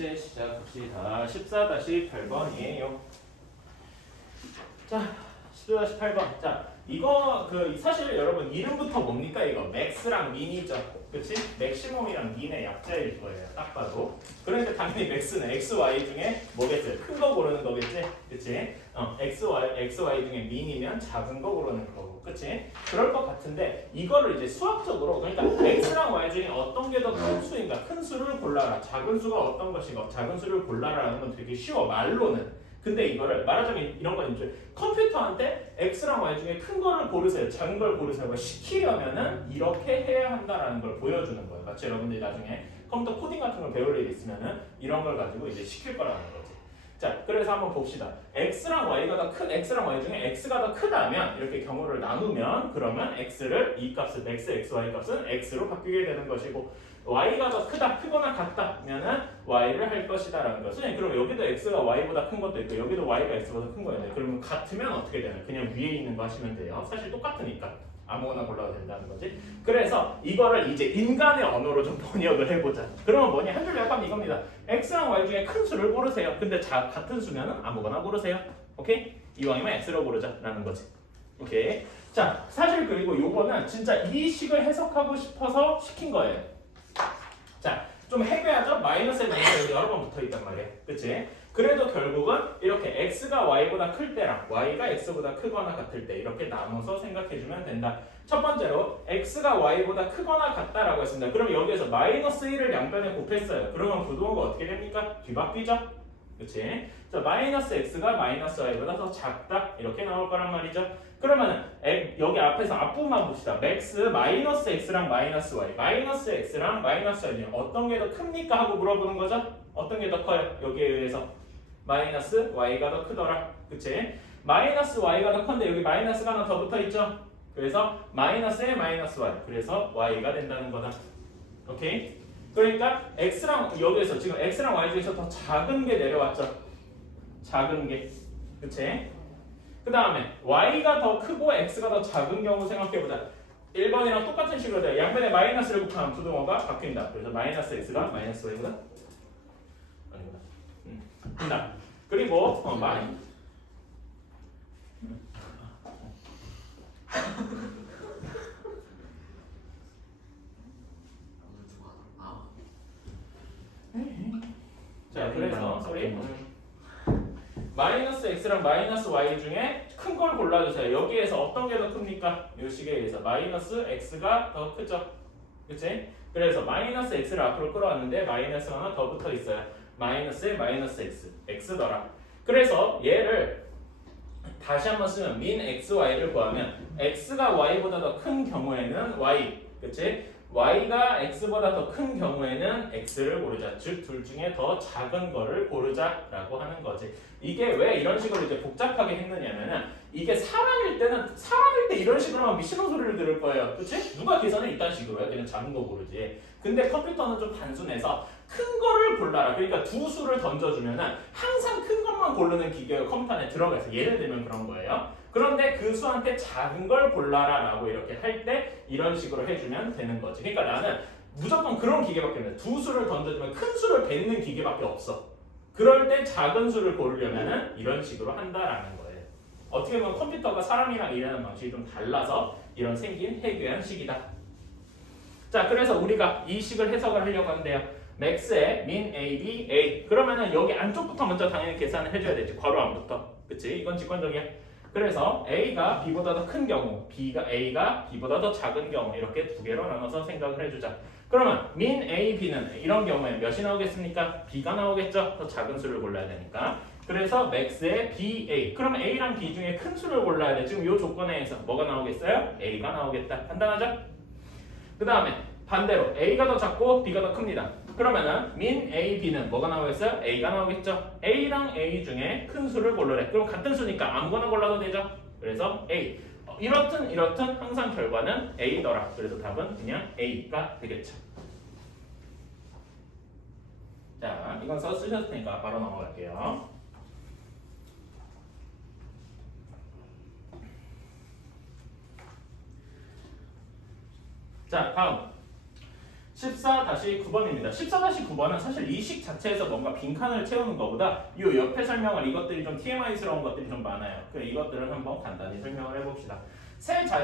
이제 시작합시다. 14-8번이에요. 자, 14-8번. 자, 이거 사실 여러분 이름부터 뭡니까 이거? 맥스랑 민이죠. 그치? 맥시멈이랑 민의 약자일 거예요. 딱 봐도. 그러니까 당연히 맥스는 x, y 중에 뭐겠어요? 큰 거 고르는 거겠지? 그치? x, y 중에 민이면 작은 거 고르는 거고. 그치? 그럴 것 같은데 이거를 이제 수학적으로 그러니까 x랑 y 중에 어떤 게 더 큰 수인가? 큰 수를 골라라. 작은 수가 어떤 것인가? 작은 수를 골라라라는 건 되게 쉬워. 말로는. 근데 이거를 말하자면 이런 건 이제 컴퓨터한테 x랑 y 중에 큰 거를 고르세요, 작은 걸 고르세요 시키려면은 이렇게 해야 한다라는 걸 보여주는 거예요. 맞죠? 여러분들이 나중에 컴퓨터 코딩 같은 걸 배울 일이 있으면은 이런 걸 가지고 이제 시킬 거라는 거지. 자, 그래서 한번 봅시다. x랑 y 중에 x가 더 크다면 이렇게 경우를 나누면 그러면 x를 이 값을 x, y 값은 x로 바뀌게 되는 것이고 y가 더 크거나 같다면은 y를 할 것이다라는 거. 선생님, 그럼 여기도 x가 y보다 큰 것도 있고 여기도 y가 x보다 큰 거예요. 그러면 같으면 어떻게 되나요? 그냥 위에 있는 거 하시면 돼요. 사실 똑같으니까 아무거나 골라도 된다는 거지. 그래서 이거를 이제 인간의 언어로 좀 번역을 해보자. 그러면 뭐냐? 한 줄 요약하면 이겁니다. x랑 y 중에 큰 수를 고르세요. 근데 같은 수면은 아무거나 고르세요. 오케이? 이왕이면 x로 고르자라는 거지. 오케이. 자, 사실 그리고 요거는 진짜 이 식을 해석하고 싶어서 시킨 거예요. 자, 좀 해봐야죠. 마이너스에 마이너스 여러 번 붙어 있단 말이야. 그치? 그래도 결국은 이렇게 x가 y보다 클 때랑 y가 x보다 크거나 같을 때 이렇게 나눠서 생각해주면 된다. 첫 번째로 x가 y보다 크거나 같다라고 했습니다. 그럼 여기에서 마이너스 1을 양변에 곱했어요. 그러면 부동호가 어떻게 됩니까? 뒤바뀌죠? 그치? 자, 마이너스 x가 마이너스 y보다 더 작다 이렇게 나올 거란 말이죠. 그러면은 여기 앞에서 앞부분만 봅시다. 맥스 마이너스 x랑 마이너스 y, 마이너스 x랑 마이너스 y 중에 어떤 게 더 큽니까? 하고 물어보는 거죠. 어떤 게 더 커요? 여기에 의해서 마이너스 y가 더 크더라. 그치? 마이너스 y가 더 큰데 여기 마이너스가 하나 더 붙어 있죠. 그래서 마이너스에 마이너스 y, 그래서 y가 된다는 거다. 오케이? 그러니까 x랑 여기에서 지금 x랑 y 중에서 더 작은 게 내려왔죠. 작은 게. 그치? 그 다음에 y가 더 크고 x가 더 작은 경우 생각해보자. 1번이랑 똑같은 식으로 돼요. 양변에 마이너스를 곱하면 부동호가 바뀐다. 그래서 마이너스 x가 마이너스 y보다 아니구나. 된다. 그리고 자, 그래서 마이너스 x랑 마이너스 y 중에 큰 걸 골라주세요. 여기에서 어떤 게 더 큽니까? 이 식에 의해서 마이너스 x가 더 크죠. 그치? 그래서 마이너스 x를 앞으로 끌어왔는데 마이너스 하나 더 붙어 있어요. 마이너스에 마이너스 x더라. 그래서 얘를 다시 한번 쓰면 min xy를 구하면 x가 y보다 더 큰 경우에는 y, 그치? y가 x보다 더 큰 경우에는 x를 고르자. 즉 둘 중에 더 작은 거를 고르자라고 하는 거지. 이게 왜 이런 식으로 이제 복잡하게 했느냐면은 이게 사람일 때 이런 식으로 하면 미친놈 소리를 들을 거예요. 그치? 누가 계산을 이딴 식으로 해? 그냥 작은 거 고르지. 근데 컴퓨터는 좀 단순해서 큰 거를 골라라. 그러니까 두 수를 던져주면은 항상 큰 것만 고르는 기계가 컴퓨터 안에 들어가 있어. 예를 들면 그런 거예요. 그런데 그 수한테 작은 걸 골라라 라고 이렇게 할 때 이런 식으로 해주면 되는 거지. 그러니까 나는 무조건 그런 기계밖에 없네. 두 수를 던져주면 큰 수를 뱉는 기계밖에 없어. 그럴 때 작은 수를 고르려면은 이런 식으로 한다라는 거예요. 어떻게 보면 컴퓨터가 사람이랑 일하는 방식이 좀 달라서 이런 생긴 해괴한 식이다. 자, 그래서 우리가 이 식을 해석을 하려고 하는데요. 맥스의 min a, b, a. 그러면은 여기 안쪽부터 먼저 당연히 계산을 해줘야 되지. 괄호 안부터. 그치? 이건 직관적이야. 그래서 a가 b보다 더 큰 경우, a가 b보다 더 작은 경우 이렇게 두 개로 나눠서 생각을 해주자. 그러면 min a, b는 이런 경우에 몇이 나오겠습니까? b가 나오겠죠? 더 작은 수를 골라야 되니까. 그래서 max의 ba. 그러면 a랑 b 중에 큰 수를 골라야 돼. 지금 이 조건에 의해서 뭐가 나오겠어요? a가 나오겠다. 간단하죠? 그 다음에 반대로 a가 더 작고 b가 더 큽니다. 그러면은 min a, b는 뭐가 나오겠어요? a가 나오겠죠? a랑 a 중에 큰 수를 고르래. 그럼 같은 수니까 아무거나 골라도 되죠? 그래서 a. 이렇든 항상 결과는 a더라. 그래서 답은 그냥 a가 되겠죠. 자, 이건 써 쓰셨을 테니까 바로 넘어갈게요. 자, 다음 14-8 14-9번입니다. 14-9번은 사실 이 식 자체에서 뭔가 빈칸을 채우는 것보다 이 옆에 설명을 이것들이 좀 TMI스러운 것들이 좀 많아요. 그래 이것들은 한번 간단히 설명을 해봅시다.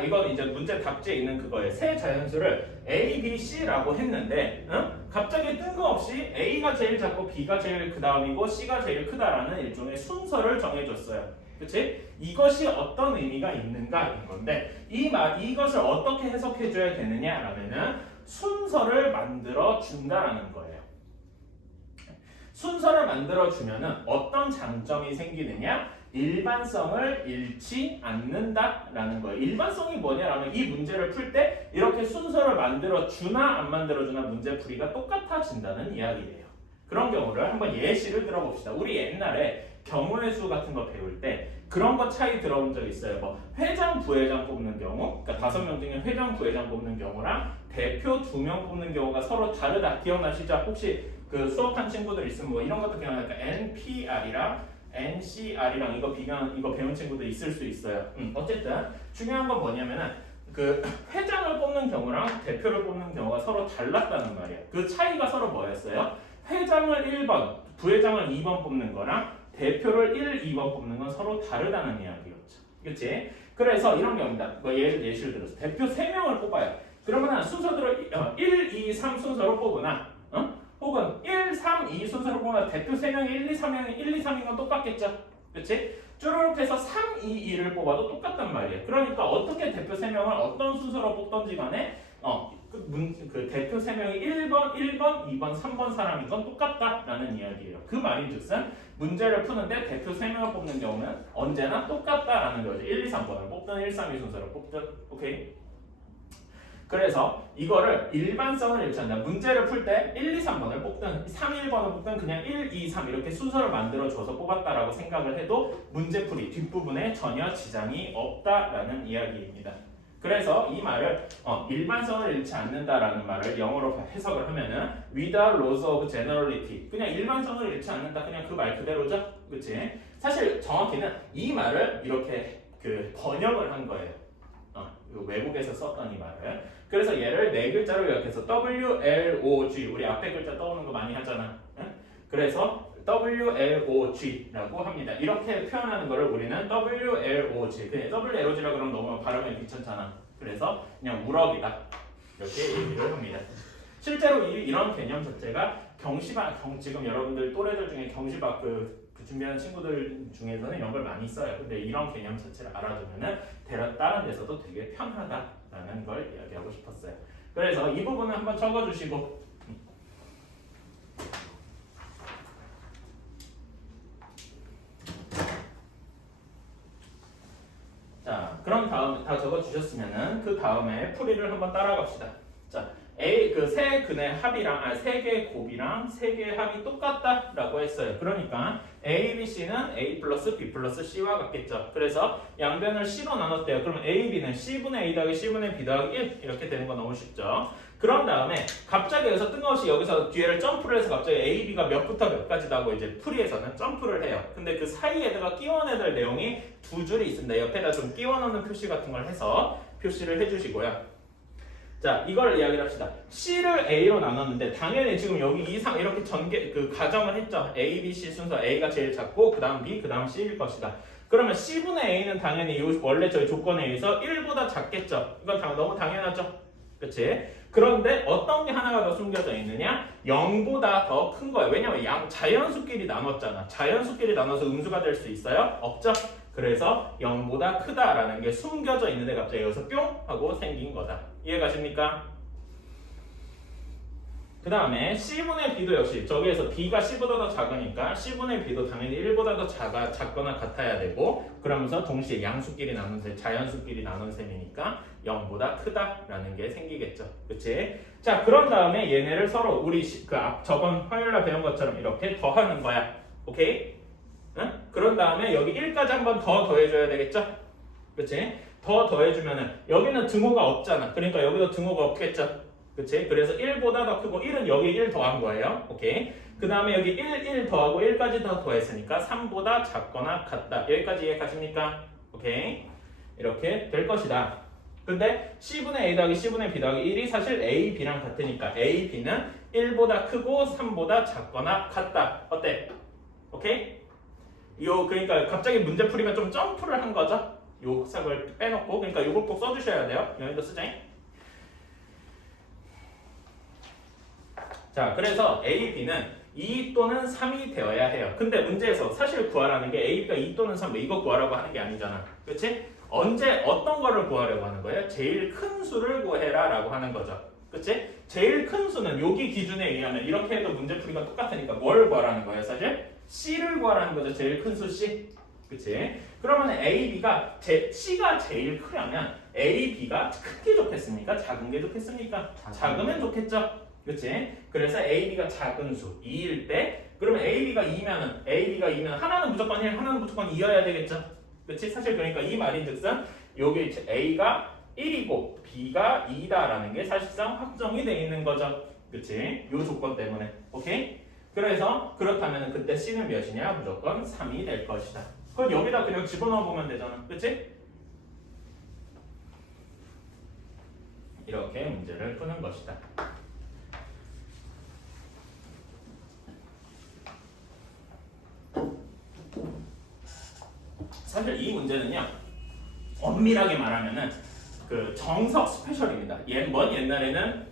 이건 이제 문제 답지에 있는 그거예요. 세 자연수를 A, B, C라고 했는데 갑자기 뜬금없이 A가 제일 작고 B가 제일 그 다음이고 C가 제일 크다라는 일종의 순서를 정해줬어요. 그치? 이것이 어떤 의미가 있는가인 건데 이것을 어떻게 해석해줘야 되느냐라면은 순서를 만들어 준다라는 거예요. 순서를 만들어 주면은 어떤 장점이 생기느냐? 일반성을 잃지 않는다라는 거예요. 일반성이 뭐냐라면 이 문제를 풀 때 이렇게 순서를 만들어 주나 안 만들어 주나 문제풀이가 똑같아진다는 이야기예요. 그런 경우를 한번 예시를 들어봅시다. 우리 옛날에 경우의 수 같은 거 배울 때 그런 거 차이 들어본 적 있어요. 뭐 회장, 부회장 뽑는 경우, 그러니까 5명 중에 회장, 부회장 뽑는 경우랑 대표 2명 뽑는 경우가 서로 다르다. 기억나시죠? 혹시 그 수업한 친구들 있으면 뭐 이런 것도 기억나니까 NPR이랑 NCR이랑 이거 배운 친구들 있을 수 있어요. 어쨌든 중요한 건 뭐냐면은 그 회장을 뽑는 경우랑 대표를 뽑는 경우가 서로 달랐다는 말이에요. 그 차이가 서로 뭐였어요? 회장을 1번, 부회장을 2번 뽑는 거랑 대표를 1, 2번 뽑는 건 서로 다르다는 이야기였죠. 그치? 그래서 이런 경우입니다. 예시를 들어서 대표 3명을 뽑아요. 그러면 순서대로 1, 2, 3 순서로 뽑으나 혹은 1, 3, 2 순서로 보면 대표 3명이 1, 2, 3명이 1, 2, 3인 건 똑같겠죠? 그렇지? 쭈르륵 해서 3, 2, 2를 뽑아도 똑같단 말이에요. 그러니까 어떻게 대표 3명을 어떤 순서로 뽑던지 간에 그 대표 3명이 1번, 2번, 3번 사람인 건 똑같다라는 이야기예요. 그 말인즉슨 문제를 푸는데 대표 3명을 뽑는 경우는 언제나 똑같다라는 거죠. 1, 2, 3번을 뽑든 1, 3, 2 순서를 뽑든 오케이? 그래서 이거를 일반성을 잃지 않는다. 문제를 풀 때 1, 2, 3번을 뽑든 3, 1번을 뽑든 그냥 1, 2, 3 이렇게 순서를 만들어줘서 뽑았다라고 생각을 해도 문제풀이 뒷부분에 전혀 지장이 없다라는 이야기입니다. 그래서 이 말을 일반성을 잃지 않는다라는 말을 영어로 해석을 하면은 without loss of generality 그냥 일반성을 잃지 않는다 그냥 그 말 그대로죠, 그렇지? 사실 정확히는 이 말을 이렇게 그 번역을 한 거예요. 외국에서 썼던 이 말을. 그래서 얘를 네 글자로 요약해서 WLOG 우리 앞에 글자 떠오는 거 많이 하잖아. 그래서 WLOG라고 합니다. 이렇게 표현하는 거를 우리는 WLOG 그냥 WLOG라 그러면 너무 발음이 귀찮잖아. 그래서 그냥 우럭이다 이렇게 얘기를 합니다. 실제로 이런 개념 자체가 지금 여러분들 또래들 중에 경시박 준비하는 친구들 중에서는 이런 걸 많이 써요. 근데 이런 개념 자체를 알아두면은 다른 데서도 되게 편하다라는 걸 이야기하고 싶었어요. 그래서 이 부분은 한번 적어주시고 자, 그럼 다음 다 적어주셨으면은 그 다음에 풀이를 한번 따라갑시다. 자, 세 근의 합이랑 세 개의 곱이랑 세 개의 합이 똑같다라고 했어요. 그러니까 A, B, C는 A 플러스 B 플러스 C와 같겠죠. 그래서 양변을 C로 나눴대요. 그러면 A, B는 C분의 A 더하기 C분의 B 더하기 1 이렇게 되는 거 너무 쉽죠. 그런 다음에 갑자기 여기서 뜬금없이 여기서 뒤에를 점프를 해서 갑자기 A, B가 몇부터 몇까지다고 이제 풀이에서는 점프를 해요. 근데 그 사이에다가 끼워내야 될 내용이 두 줄이 있습니다. 옆에다 좀 끼워넣는 표시 같은 걸 해서 표시를 해주시고요. 자, 이걸 이야기를 합시다. C를 A로 나눴는데 당연히 지금 여기 이상 이렇게 가정을 했죠. A, B, C 순서 A가 제일 작고 그 다음 B, 그 다음 C일 것이다. 그러면 C분의 A는 당연히 원래 저희 조건에 의해서 1보다 작겠죠. 이건 너무 당연하죠. 그치? 그런데 어떤 게 하나가 더 숨겨져 있느냐? 0보다 더 큰 거예요. 왜냐면 자연수끼리 나눴잖아. 자연수끼리 나눠서 음수가 될 수 있어요? 없죠? 그래서 0보다 크다라는 게 숨겨져 있는데 갑자기 여기서 뿅 하고 생긴 거다. 이해가십니까? 그 다음에 C분의 B도 역시 저기에서 B가 C보다 더 작으니까 C분의 B도 당연히 1보다 더 작거나 같아야 되고 그러면서 동시에 양수끼리 나눈 셈, 자연수끼리 나눈 셈이니까 0보다 크다라는 게 생기겠죠. 그치? 자, 그런 다음에 얘네를 서로 우리 저번 화요일날 배운 것처럼 이렇게 더하는 거야. 오케이? 응? 그런 다음에 여기 1까지 한 번 더 더해줘야 되겠죠? 그치? 더 더해주면은 여기는 등호가 없잖아. 그러니까 여기도 등호가 없겠죠? 그치? 그래서 1보다 더 크고 1은 여기 1 더한 거예요. 오케이? 그 다음에 여기 1 더하고 1까지 더 더했으니까 3보다 작거나 같다. 여기까지 이해가십니까? 오케이? 이렇게 될 것이다. 근데 C분의 A 더하기 C분의 B 더하기 1이 사실 A, B랑 같으니까 A, B는 1보다 크고 3보다 작거나 같다. 어때? 오케이? 그러니까 갑자기 문제풀이가 좀 점프를 한 거죠. 요 삭을 빼놓고 그러니까 요걸 꼭 써주셔야 돼요. 여기도 쓰자잉. 자, 그래서 A, B는 2 또는 3이 되어야 해요. 근데 문제에서 사실 구하라는 게 A, B가 2 또는 3 이거 구하라고 하는 게 아니잖아. 그치? 언제 어떤 거를 구하려고 하는 거예요? 제일 큰 수를 구해라 라고 하는 거죠. 그치? 제일 큰 수는 여기 기준에 의하면 이렇게 해도 문제풀이가 똑같으니까 뭘 구하라는 거예요? 사실 C를 구하라는 거죠. 제일 큰 수 C. 그치? 그러면 A, B가 C가 제일 크려면 A, B가 큰 게 좋겠습니까? 작은 게 좋겠습니까? 작으면 좋겠죠? 그치? 그래서 A, B가 작은 수 2일 때 그러면 A, B가 2면 하나는 무조건 1, 하나는 무조건 2여야 되겠죠? 그치? 사실 그러니까 이 말인즉슨 여기 A가 1이고 B가 2다라는 게 사실상 확정이 돼 있는 거죠. 그치? 요 조건 때문에. 오케이? 그래서 그렇다면 그때 C는 몇이냐? 무조건 3이 될 것이다. 그건 여기다 그냥 집어넣어 보면 되잖아. 그치? 이렇게 문제를 푸는 것이다. 사실 이 문제는요 엄밀하게 말하면은 그 정석 스페셜입니다. 옛날에는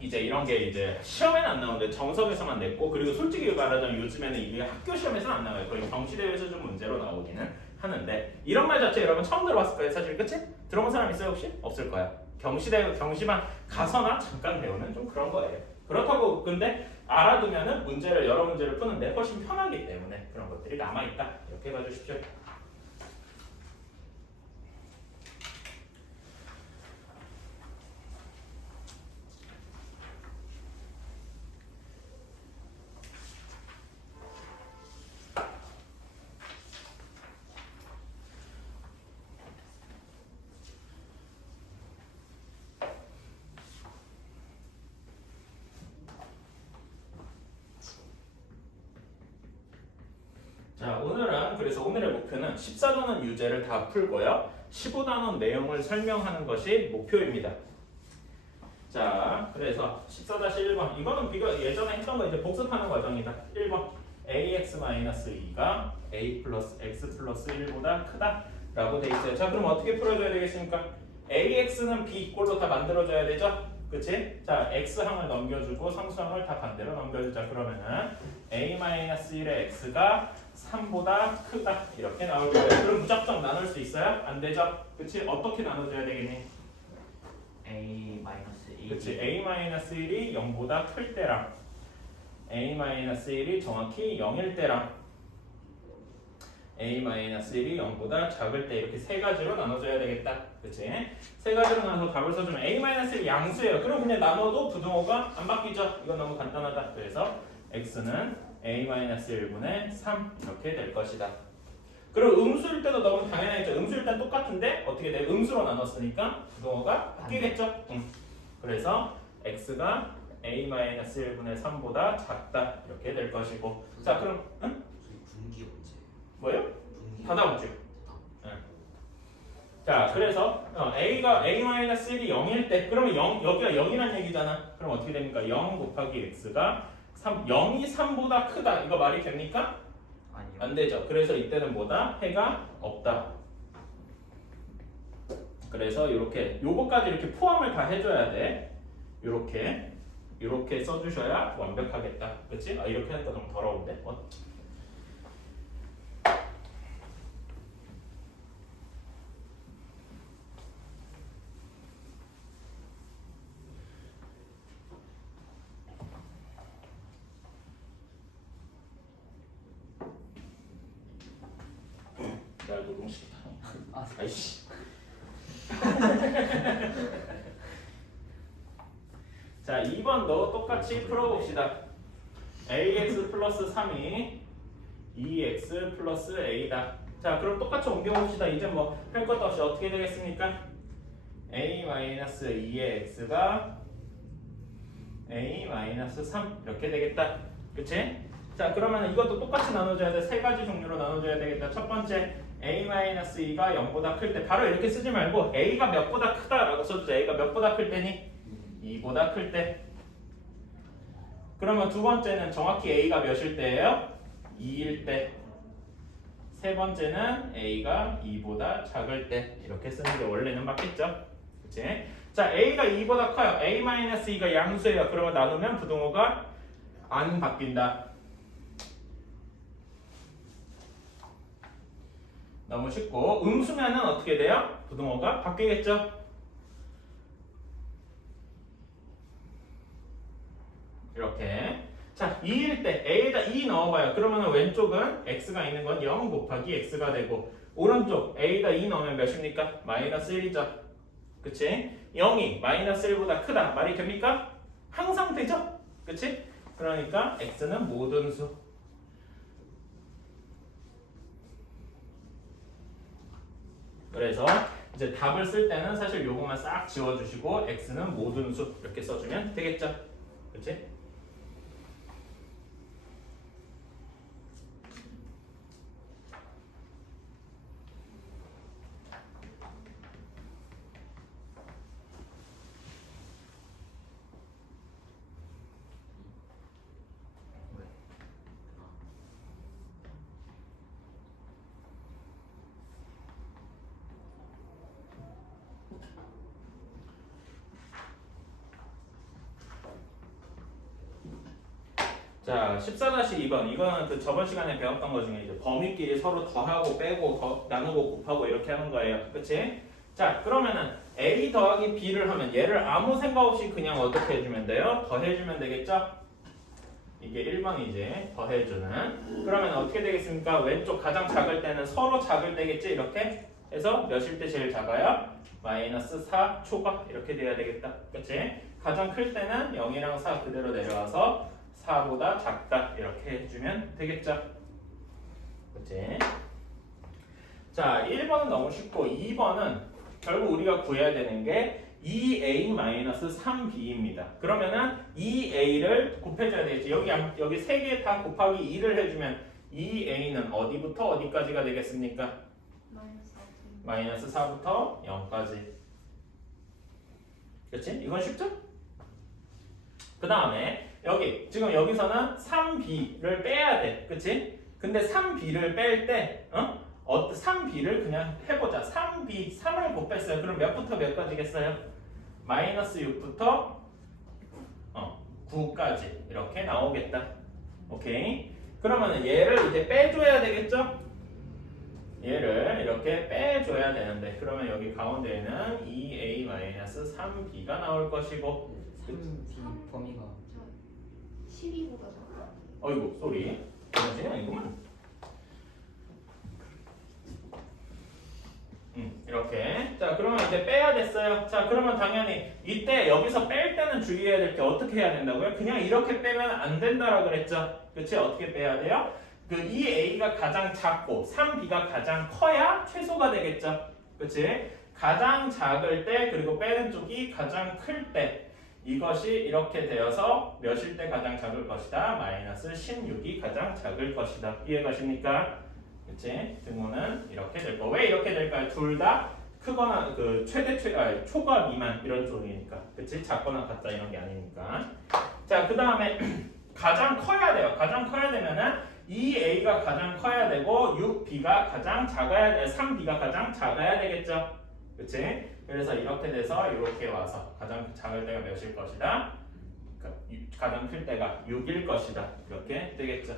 이제 이런 게 이제 시험에는 안 나오는데 정석에서만 냈고 그리고 솔직히 말하자면 요즘에는 이게 학교 시험에서는 안 나와요. 거의 경시대회에서 좀 문제로 나오기는 하는데 이런 말 자체 여러분 처음 들어봤을 거예요. 사실 그치? 들어본 사람 있어요 혹시? 없을 거야. 경시만 가서나 잠깐 배우는 좀 그런 거예요. 그렇다고 근데 알아두면은 여러 문제를 푸는데 훨씬 편하기 때문에 그런 것들이 남아있다. 이렇게 봐주십시오. 자, 그래서 오늘의 목표는 14단원 유제를 다 풀고요. 15단원 내용을 설명하는 것이 목표입니다. 자, 그래서 14-1번 이거는 비가 예전에 했던 거 이제 복습하는 과정이다. 1번 ax-2가 a 플러스 x 플러스 1보다 크다 라고 돼 있어요. 자, 그럼 어떻게 풀어줘야 되겠습니까? ax는 b 꼴로 다 만들어줘야 되죠? 그치? 자, x항을 넘겨주고 상수항을 다 반대로 넘겨주자. 그러면은 a-1의 x가 3보다 크다 이렇게 나올 거예요. 그럼 무작정 나눌 수 있어요? 안 되죠? 그치? 어떻게 나눠줘야 되겠니? a-1 그치? a-1이 0보다 클 때랑 a-1이 정확히 0일 때랑 a-1이 0보다 작을 때 이렇게 세 가지로 나눠줘야 되겠다. 그치? 세 가지로 나눠서 답을 써주면 a-1이 양수예요. 그럼 그냥 나눠도 부등호가 안 바뀌죠? 이건 너무 간단하다. 그래서 x는 a-1분의 3 이렇게 될 것이다. 그리고 음수일 때도 너무 당연하겠죠. 음수일 때는 똑같은데 어떻게 돼? 음수로 나눴으니까 부등호가 바뀌겠죠. 그래서 x가 a-1분의 3보다 작다 이렇게 될 것이고. 자, 그럼 응? 분기 언제? 뭐요? 분기 다 나오죠. 응. 자, 그래서 a가 a-1이 0일 때 그러면 여기가 0이란 얘기잖아. 그럼 어떻게 됩니까? 0 곱하기 x가 0이 3보다 크다. 이거 말이 됩니까? 아니요. 안 되죠. 그래서 이때는 뭐다? 해가 없다. 그래서 이렇게 요거까지 이렇게 포함을 다 해줘야 돼. 이렇게 써주셔야 완벽하겠다. 그렇지? 이렇게 하니까 좀 더러운데. 날 노동시키다. 아이씨. 자, 2번도 똑같이 풀어봅시다. ax 플러스 3이 2x 플러스 a다. 자, 그럼 똑같이 옮겨봅시다. 이제 뭐 할 것도 없이 어떻게 되겠습니까? a-2의 x가 a-3 이렇게 되겠다. 그치? 자, 그러면 이것도 똑같이 나눠줘야 돼. 세 가지 종류로 나눠줘야 되겠다. 첫 번째 a-2가 0보다 클 때 바로 이렇게 쓰지 말고 a가 몇보다 크다라고 써주자. a가 몇보다 클 때니? 2보다 클 때. 그러면 두 번째는 정확히 a가 몇일 때예요? 2일 때. 세 번째는 a가 2보다 작을 때. 이렇게 쓰는 게 원래는 맞겠죠? 그치? 자, a가 2보다 커요. a-2가 양수예요. 그러면 나누면 부등호가 안 바뀐다. 너무 쉽고 음수면은 어떻게 돼요? 부등호가 바뀌겠죠? 이렇게. 자, 2일 때 a에다 2 넣어봐요. 그러면 왼쪽은 x가 있는 건 0 곱하기 x가 되고 오른쪽 a에다 2 넣으면 몇입니까? 마이너스 1이죠. 그치? 0이 마이너스 1보다 크다. 말이 됩니까? 항상 되죠? 그치? 그러니까 x는 모든 수. 그래서 이제 답을 쓸 때는 사실 요것만 싹 지워주시고 x는 모든 수 이렇게 써주면 되겠죠? 그치? 자, 14-2번. 이거는 그 저번 시간에 배웠던 거 중에 이제 범위끼리 서로 더하고 빼고 더 나누고 곱하고 이렇게 하는 거예요. 그치? 자, 그러면은 A 더하기 B를 하면 얘를 아무 생각 없이 그냥 어떻게 해주면 돼요? 더해주면 되겠죠? 이게 1번이지. 더해주는. 그러면 어떻게 되겠습니까? 왼쪽 가장 작을 때는 서로 작을 때겠지? 이렇게 해서 몇일 때 제일 작아요? 마이너스 4 초과 이렇게 돼야 되겠다. 그치? 가장 클 때는 0이랑 4 그대로 내려와서 4보다 작다 이렇게 해주면 되겠죠. 그치? 자, 1번은 너무 쉽고 2번은 결국 우리가 구해야 되는 게 2a-3b입니다. 그러면은 2a를 곱해줘야 되겠지. 여기 세 개 다 곱하기 2를 해주면 2a는 어디부터 어디까지가 되겠습니까? 마이너스 4부터 0까지. 그치? 이건 쉽죠? 그 다음에 여기 지금 여기서는 3b를 빼야 돼. 그치? 근데 3b를 뺄 때 3b를 그냥 해보자. 3b 3을 곱했어요. 그럼 몇부터 몇까지겠어요? 마이너스 6부터 9까지 이렇게 나오겠다. 오케이. 그러면 얘를 이제 빼줘야 되겠죠? 얘를 이렇게 빼줘야 되는데 그러면 여기 가운데에는 2a-3b가 나올 것이고 3b 범위가 12보다 작아? 어이구 쏘리 그러지 아니구만. 이렇게. 자, 그러면 이제 빼야 됐어요. 자, 그러면 당연히 이때 여기서 뺄 때는 주의해야 될 게 어떻게 해야 된다고요? 그냥 이렇게 빼면 안 된다라 그랬죠. 그치? 어떻게 빼야 돼요? 그 2a가 가장 작고 3b가 가장 커야 최소가 되겠죠. 그치? 가장 작을 때 그리고 빼는 쪽이 가장 클 때 이것이 이렇게 되어서 몇일 때 가장 작을 것이다? 마이너스 16이 가장 작을 것이다. 이해가십니까? 그치? 등호는 이렇게 될 거. 왜 이렇게 될까요? 둘 다 크거나 그 초과 미만 이런 쪽이니까. 그치? 작거나 같다 이런 게 아니니까. 자, 그 다음에 가장 커야 돼요. 가장 커야 되면은 2a가 가장 커야 되고 6b가 가장 작아야 돼. 3b가 가장 작아야 되겠죠. 그치? 그래서 이렇게 돼서 이렇게 와서 가장 작을 때가 몇일 것이다? 가장 클 때가 6일 것이다. 이렇게 되겠죠.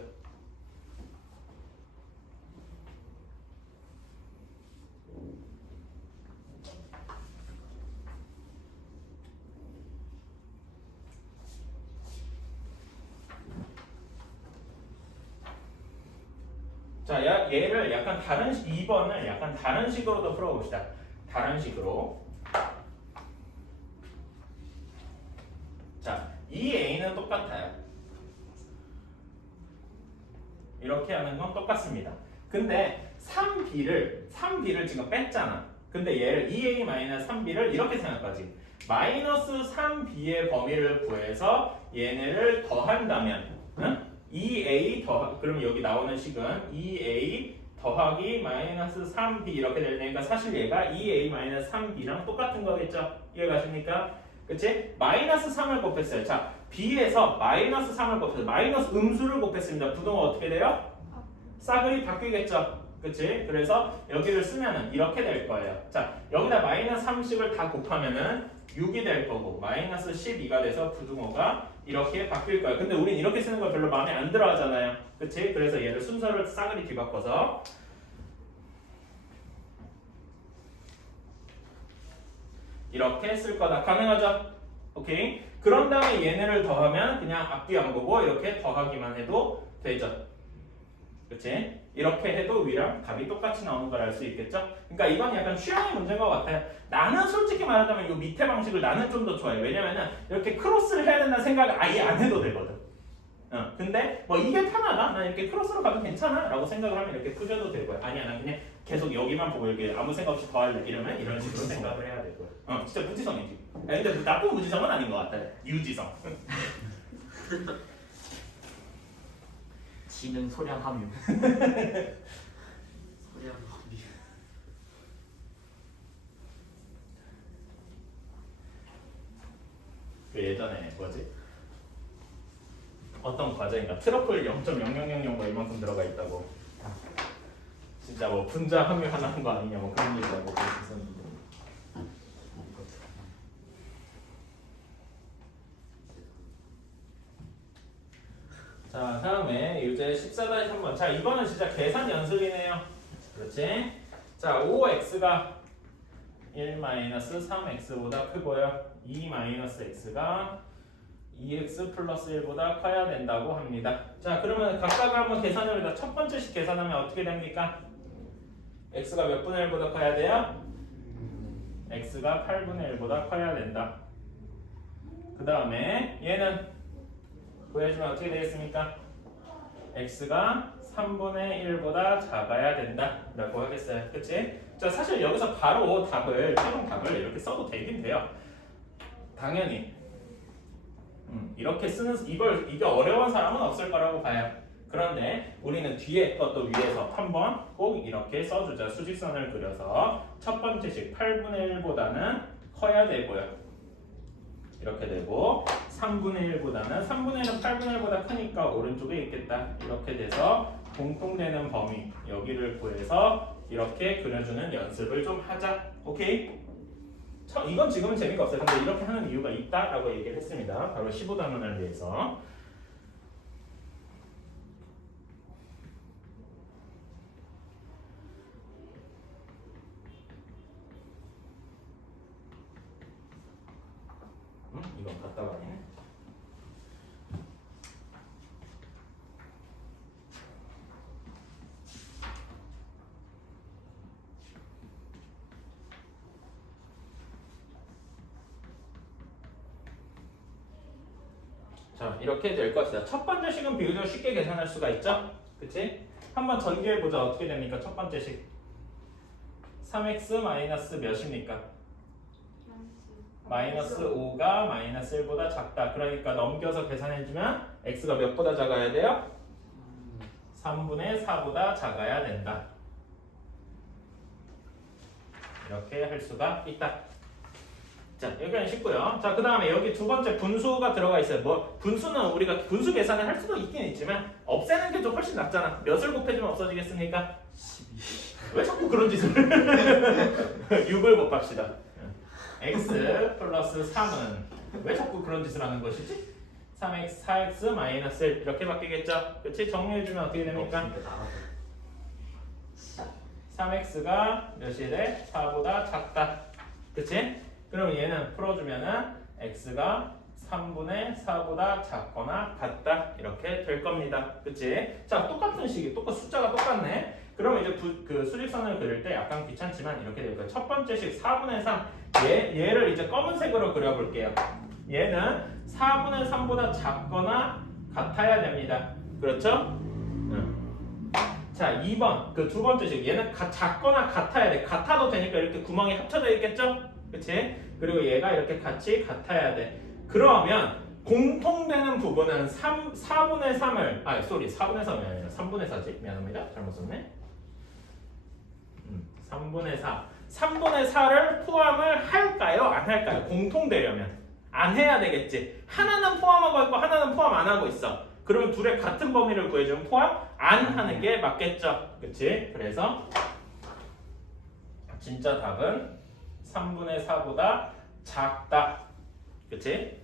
자, 얘를 약간 다른 2번을 약간 다른 식으로도 풀어봅시다. 다른 식으로. 자, 2a는 똑같아요. 이렇게 하는 건 똑같습니다. 근데 3b를 지금 뺐잖아. 근데 얘를 2a-3b를 이렇게 생각하지. 마이너스 3b의 범위를 구해서 얘네를 더한다면 2a 그럼 여기 나오는 식은 2a 더하기 마이너스 3b 이렇게 될 테니까 사실 얘가 2a-3b랑 똑같은 거겠죠? 이해가십니까? 그치? 마이너스 3을 곱했어요. 자, b에서 마이너스 3을 곱해서 마이너스 음수를 곱했습니다. 부동호 어떻게 돼요? 싸그리 바뀌겠죠. 그치? 그래서 여기를 쓰면은 이렇게 될 거예요. 자, 여기다 마이너스 30을 다 곱하면은 6이 될 거고 마이너스 12가 돼서 부등호가 이렇게 바뀔 거예요. 근데 우린 이렇게 쓰는 거 별로 마음에 안 들어 하잖아요. 그치? 그래서 얘를 순서를 싸그리 뒤바꿔서 이렇게 쓸 거다. 가능하죠? 오케이? 그런 다음에 얘네를 더하면 그냥 앞뒤 안 보고 이렇게 더하기만 해도 되죠. 그치? 이렇게 해도 위랑 답이 똑같이 나오는 걸 알 수 있겠죠? 그러니까 이건 약간 취향의 문제인 것 같아요. 나는 솔직히 말하자면 이 밑에 방식을 나는 좀 더 좋아해. 왜냐면은 이렇게 크로스를 해야 된다는 생각을 아예 안 해도 되거든. 근데 뭐 이게 편하다? 난 이렇게 크로스로 가도 괜찮아? 라고 생각을 하면 이렇게 푸셔도 되고요. 아니야, 난 그냥 계속 여기만 보고 이렇게 아무 생각 없이 더 할래. 이러면 이런 식으로 생각을 해야 되고요. 진짜 무지성이지. 근데 나쁜 무지성은 아닌 것 같아요. 유지성. 지능 소량 함유. 소량 그 예전에 뭐지? 어떤 과정인가 트러플 0.0000 뭐 이만큼 들어가 있다고. 진짜 뭐 분자 함유 하나 한 거 아니냐 뭐 그런 얘기라고 그랬었는데. 자, 다음에 유제 14-3번. 자, 이거는 진짜 계산 연습이네요. 그렇지? 자, 5x가 1-3x보다 크고요. 2-x가 2x 플러스 1보다 커야 된다고 합니다. 자, 그러면 각각을 한번 계산을 해보자. 첫 번째씩 계산하면 어떻게 됩니까? x가 몇 분의 1보다 커야 돼요? x가 8분의 1보다 커야 된다. 그 다음에 얘는 구해주면 어떻게 되겠습니까? x가 3분의 1보다 작아야 된다 라고 하겠어요. 그치? 자, 사실 여기서 바로 답을, 최종 답을 이렇게 써도 되긴 돼요. 당연히 이렇게 쓰는, 이게 어려운 사람은 없을 거라고 봐요. 그런데 우리는 뒤에 것도 위에서 한번 꼭 이렇게 써주자. 수직선을 그려서 첫 번째식 8분의 1보다는 커야 되고요. 이렇게 되고 3분의 1보다는 3분의 1은 8분의 1보다 크니까 오른쪽에 있겠다. 이렇게 돼서 공통되는 범위 여기를 구해서 이렇게 그려주는 연습을 좀 하자. 오케이? 이건 지금은 재미가 없어요. 근데 이렇게 하는 이유가 있다라고 얘기를 했습니다. 바로 15단원을 위해서. 이건 갔다가 아니네. 자, 이렇게 될 것이다. 첫 번째 식은 비교적 쉽게 계산할 수가 있죠? 그치? 한번 전개해보자. 어떻게 됩니까? 첫 번째 식 3x 마이너스 몇입니까? 마이너스 5가 마이너스 1보다 작다. 그러니까 넘겨서 계산해주면 x가 몇보다 작아야 돼요? 3분의 4보다 작아야 된다. 이렇게 할 수가 있다. 자, 여기는 쉽고요. 자, 그 다음에 여기 두 번째 분수가 들어가 있어요. 뭐 분수는 우리가 분수 계산을 할 수도 있긴 있지만 없애는 게 좀 훨씬 낫잖아. 몇을 곱해주면 없어지겠습니까? 12. 왜 자꾸 그런 짓을 6을 곱합시다. x 플러스 3은 왜 자꾸 그런 짓을 하는 것이지? 3x, 4x 마이너스 1 이렇게 바뀌겠죠? 그치? 정리해주면 어떻게 됩니까? 3x가 몇이 돼? 4보다 작다. 그치? 그럼 얘는 풀어주면은 x가 3분의 4보다 작거나 같다 이렇게 될 겁니다. 그치? 자, 똑같은 식이 숫자가 똑같네. 그러면 이제 그 수직선을 그릴 때 약간 귀찮지만 이렇게 될 거예요. 첫 번째 식 4분의 3 얘를 이제 검은색으로 그려볼게요. 얘는 4분의 3보다 작거나 같아야 됩니다. 그렇죠? 자, 2번 그 두 번째 식 얘는 작거나 같아야 돼. 같아도 되니까 이렇게 구멍이 합쳐져 있겠죠? 그치? 그리고 얘가 이렇게 같이 같아야 돼. 그러면 공통되는 부분은 4분의 3을 4분의 3이 아니라 3분의 4지? 미안합니다. 잘못 썼네. 3분의 4 3분의 4를 포함을 할까요? 안 할까요? 공통되려면 안 안 해야 되겠지. 하나는 포함하고 있고 하나는 포함 안 하고 있어. 그러면 둘의 같은 범위를 구해주면 포함 안 하는 게 맞겠죠. 그치? 그래서 진짜 답은 3분의 4보다 작다. 그치?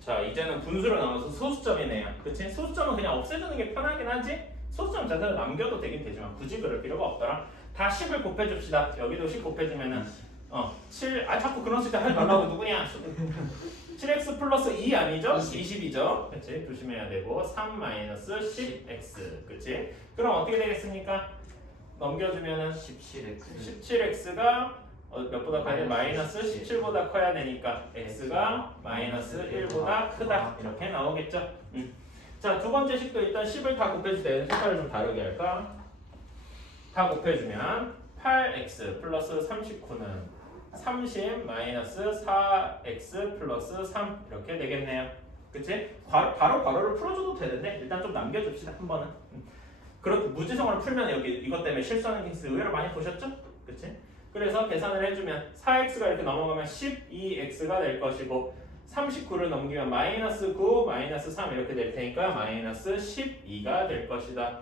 자, 이제는 분수로 나눠서 소수점이네요. 그치? 소수점은 그냥 없애주는 게 편하긴 하지? 소수점 자체를 남겨도 되긴 되지만 굳이 그럴 필요가 없더라. 다 10을 곱해줍시다. 여기도 10 곱해주면은 7, 자꾸 그런 식으로 하지 말라고 누구냐? 7x 플러스 2 아니죠? 20이죠? 그치? 조심해야 되고 3 마이너스 10x 그치? 그럼 어떻게 되겠습니까? 넘겨주면은 17x 17x가 몇보다 커야 돼? 마이너스 17보다 커야 되니까 x가 마이너스 1보다 크다 이렇게 나오겠죠? 자, 두 번째 식도 일단 10을 다 곱해주세요. 색깔을 좀 다르게 할까? 다 곱해주면 8x 플러스 39는 30 마이너스 4x 플러스 3 이렇게 되겠네요. 그치? 바로를 풀어줘도 되는데 일단 좀 남겨줍시다 한 번은. 그렇게 무지성으로 풀면 여기 이것 때문에 실수하는 케이스 의외로 많이 보셨죠? 그치? 그래서 계산을 해주면 4x가 이렇게 넘어가면 12x가 될 것이고 39를 넘기면 마이너스 9, 마이너스 3 이렇게 될 테니까 마이너스 12가 될 것이다.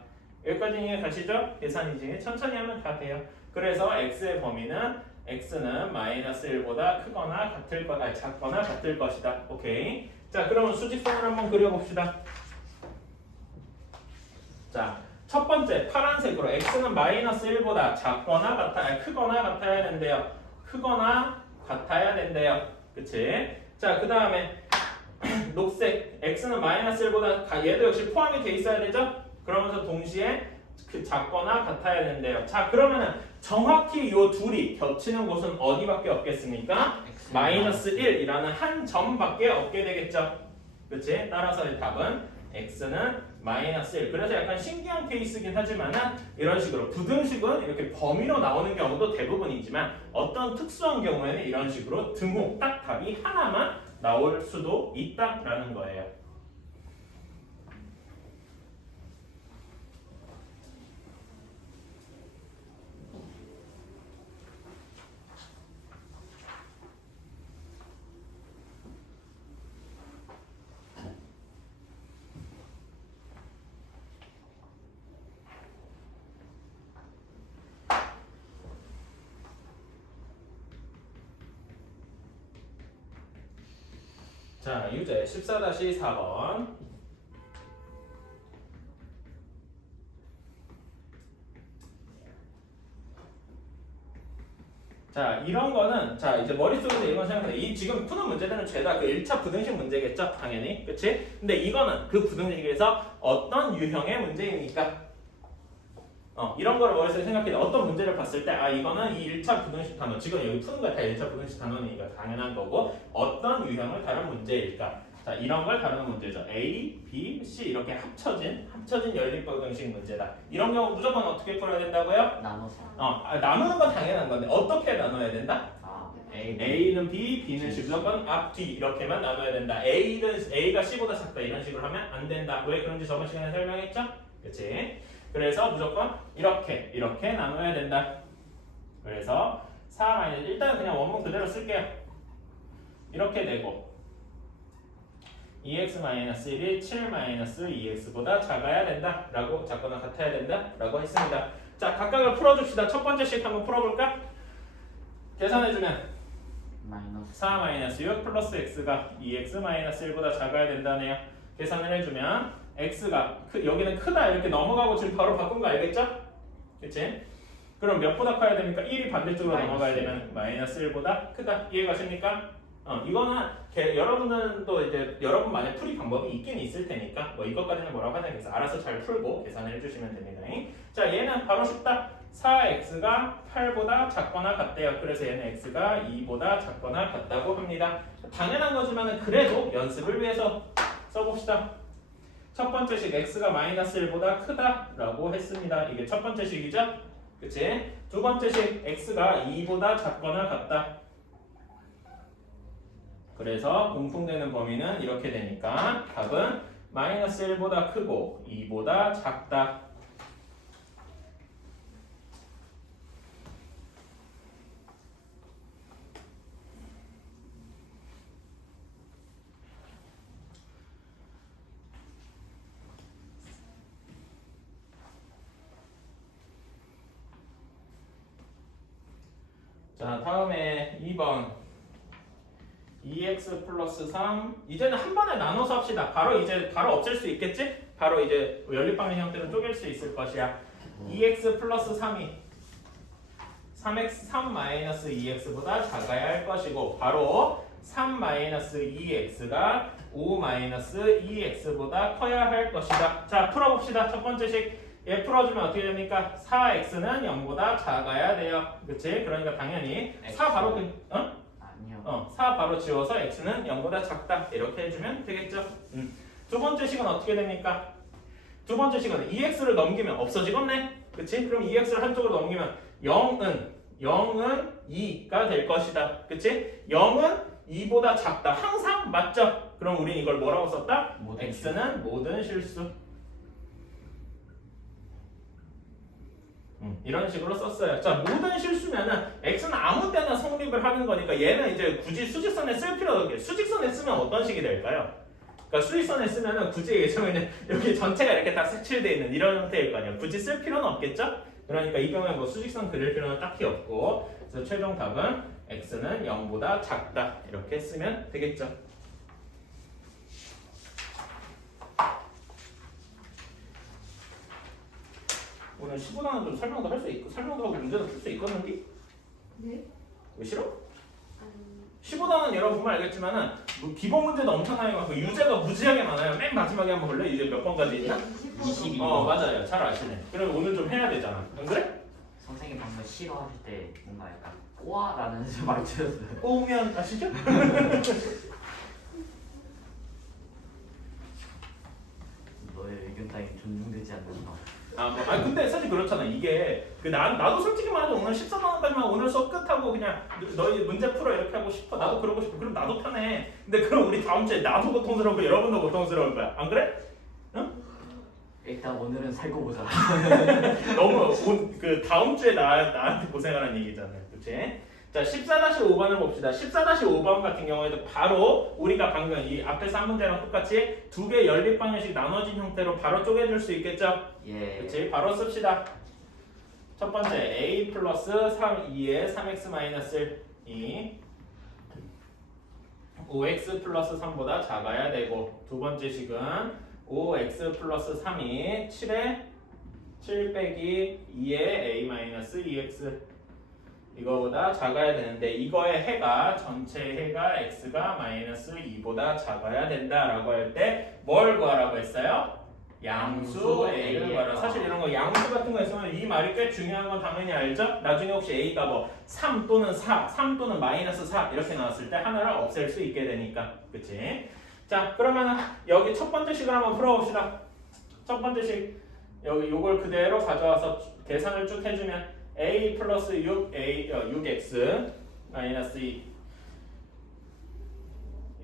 여기까지 이해 가시죠? 계산이지. 천천히 하면 다 돼요. 그래서 x의 범위는 x는 마이너스 1보다 크거나 같을 작거나 같을 것이다. 오케이. 자, 그러면 수직선을 한번 그려봅시다. 자, 첫 번째 파란색으로 x는 마이너스 1보다 작거나 크거나 같아야 된대요. 크거나 같아야 된대요. 그치? 자, 그 다음에 녹색 x는 마이너스 1보다 얘도 역시 포함이 돼 있어야 되죠? 그러면서 동시에 그 작거나 같아야 된대요. 자, 그러면은 정확히 이 둘이 겹치는 곳은 어디밖에 없겠습니까? 마이너스 1이라는 한 점밖에 없게 되겠죠. 그치? 따라서 답은 x는 마이너스 1. 그래서 약간 신기한 케이스긴 하지만은 이런 식으로 부등식은 이렇게 범위로 나오는 경우도 대부분이지만 어떤 특수한 경우에는 이런 식으로 등호 딱 답이 하나만 나올 수도 있다라는 거예요. 자, 유제 14-4번. 자, 이런 거는 자, 이제 머릿속에서 이런 생각해. 이 지금 푸는 문제들은 죄다 그 1차 부등식 문제겠죠? 당연히. 그치? 근데 이거는 그 부등식에서 어떤 유형의 문제입니까? 이런 거를 머릿속에 생각해. 어떤 문제를 봤을 때 이거는 이 1차 부등식 단원 지금 여기 푸는 거 다 1차 부등식 단원이니까 당연한 거고 어떤 유형을 다룬 문제일까? 자, 이런 걸 다루는 문제죠. A, B, C 이렇게 합쳐진 연립부등식 문제다. 이런 경우 무조건 어떻게 풀어야 된다고요? 나눠서 나누는 건 당연한 건데 어떻게 나눠야 된다? A A는 B, B는 C 무조건 앞, 뒤 이렇게만 나눠야 된다. A가 C보다 작다 이런 식으로 하면 안 된다. 왜 그런지 저번 시간에 설명했죠? 그치? 그래서 무조건 이렇게 나눠야 된다. 그래서 4 일단 그냥 원문 그대로 쓸게요. 이렇게 되고 2x-1이 7-2x보다 작아야 된다 라고 작거나 같아야 된다 라고 했습니다. 자, 각각을 풀어줍시다. 첫 번째씩 한번 풀어볼까? 계산해주면 마이너스 4-6 플러스 x가 2x-1보다 작아야 된다네요. 계산을 해주면 x가 여기는 크다 이렇게 넘어가고 지금 바로 바꾼 거 알겠죠? 그치? 그럼 몇보다 커야 됩니까? 1이 반대쪽으로 마이너스 넘어가야 되면 마이너스 1보다 크다. 이해가십니까? 이거는 여러분들도 이제 여러분 만의 풀이 방법이 있긴 있을 테니까 뭐 이것까지는 뭐라고 하지 않겠어. 알아서 잘 풀고 계산을 해주시면 됩니다. 자, 얘는 바로 쉽다. 4x가 8보다 작거나 같대요. 그래서 얘는 x가 2보다 작거나 같다고 합니다. 당연한 거지만 그래도 연습을 위해서 써봅시다. 첫 번째 식 x가 마이너스 1보다 크다라고 했습니다. 이게 첫 번째 식이죠? 그치? 두 번째 식 x가 2보다 작거나 같다. 그래서 공통되는 범위는 이렇게 되니까 답은 마이너스 1보다 크고 2보다 작다. 자, 다음에 2번 2x 플러스 3 이제는 한 번에 나눠서 합시다. 바로 없앨 수 있겠지? 바로 이제 연립방의 형태로 쪼갤 수 있을 것이야. 2x 플러스 3이 3 마이너스 2x보다 작아야 할 것이고 바로 3 마이너스 2x가 5 마이너스 2x보다 커야 할 것이다. 자, 풀어봅시다. 첫 번째 식 얘 풀어주면 어떻게 됩니까? 4x는 0보다 작아야 돼요. 그치? 그러니까 당연히 4 바로 아니요. 4 바로 지워서 x는 0보다 작다. 이렇게 해주면 되겠죠. 두 번째 식은 어떻게 됩니까? 두 번째 식은 2x를 넘기면 없어지겠네. 그치? 그럼 2x를 한쪽으로 넘기면 0은 2가 될 것이다. 그치? 0은 2보다 작다. 항상 맞죠? 그럼 우린 이걸 뭐라고 썼다? x는 모든 실수. 이런 식으로 썼어요. 자, 모든 실수면은 x는 아무 때나 성립을 하는 거니까 얘는 이제 굳이 수직선에 쓸 필요가 없게 수직선에 쓰면 어떤 식이 될까요? 그러니까 수직선에 쓰면은 굳이 예전에는 여기 전체가 이렇게 딱 색칠되어 있는 이런 형태일 거 아니에요. 굳이 쓸 필요는 없겠죠? 그러니까 이 경우에 뭐 수직선 그릴 필요는 딱히 없고 그래서 최종 답은 x는 0보다 작다 이렇게 쓰면 되겠죠. 오늘 15단은 좀 설명도 할 수 있고 설명도 하고 문제도 풀 수 있겠는데? 네? 왜 싫어? 아니 15단은 여러분 보면 알겠지만은 뭐 기본 문제도 엄청나게 많고 유제가 무지하게 많아요. 맨 마지막에 한번 볼래? 유제 몇 번까지 있나? 22. 맞아요. 잘 아시네. 그럼 오늘 좀 해야 되잖아. 안 그래? 선생님 방금 싫어하실 때 뭔가 약간 꼬아라는 말 주셨어요. 꼬우면 아시죠? 너의 의견 따위 존중되지 않는다. 근데 사실 그렇잖아. 이게 나도 솔직히 말해서 오늘 14단까지만 오늘 수업 끝하고 그냥 너희 문제 풀어 이렇게 하고 싶어. 나도 그러고 싶어. 그럼 나도 편해. 근데 그럼 우리 다음 주에 나도 고통스럽고 여러분도 고통스러울 거야. 안 그래? 일단 오늘은 살고 보자. 너무 그 다음 주에 나한테 고생하라는 얘기잖아. 그치? 자, 14-5번을 봅시다. 14-5번 같은 경우에도 바로 우리가 방금 이 앞에서 한 문제랑 똑같이 두 개 연립 방정식 나눠진 형태로 바로 쪼개줄 수 있겠죠? 예. 그치? 바로 씁시다. 첫 번째 a 플러스 2에 3x 마이너스 1이 5x 플러스 3보다 작아야 되고 두 번째 식은 5x 플러스 3이 7에 7 빼기 2에 a 마이너스 2x 이거보다 작아야 되는데 이거의 해가 전체 해가 x가 마이너스 2보다 작아야 된다라고 할 때 뭘 구하라고 했어요? 양수 a를 구하라. 사실 이런 거 양수 같은 거 있으면 이 말이 꽤 중요한 건 당연히 알죠? 나중에 혹시 a가 뭐 3 또는 4, 3 또는 마이너스 4 이렇게 나왔을 때 하나를 없앨 수 있게 되니까 그치? 자, 그러면 여기 첫 번째 식을 한번 풀어봅시다. 첫 번째 식 여기 요걸 그대로 가져와서 계산을 쭉 해주면 a 플러스 6x 마이너스 2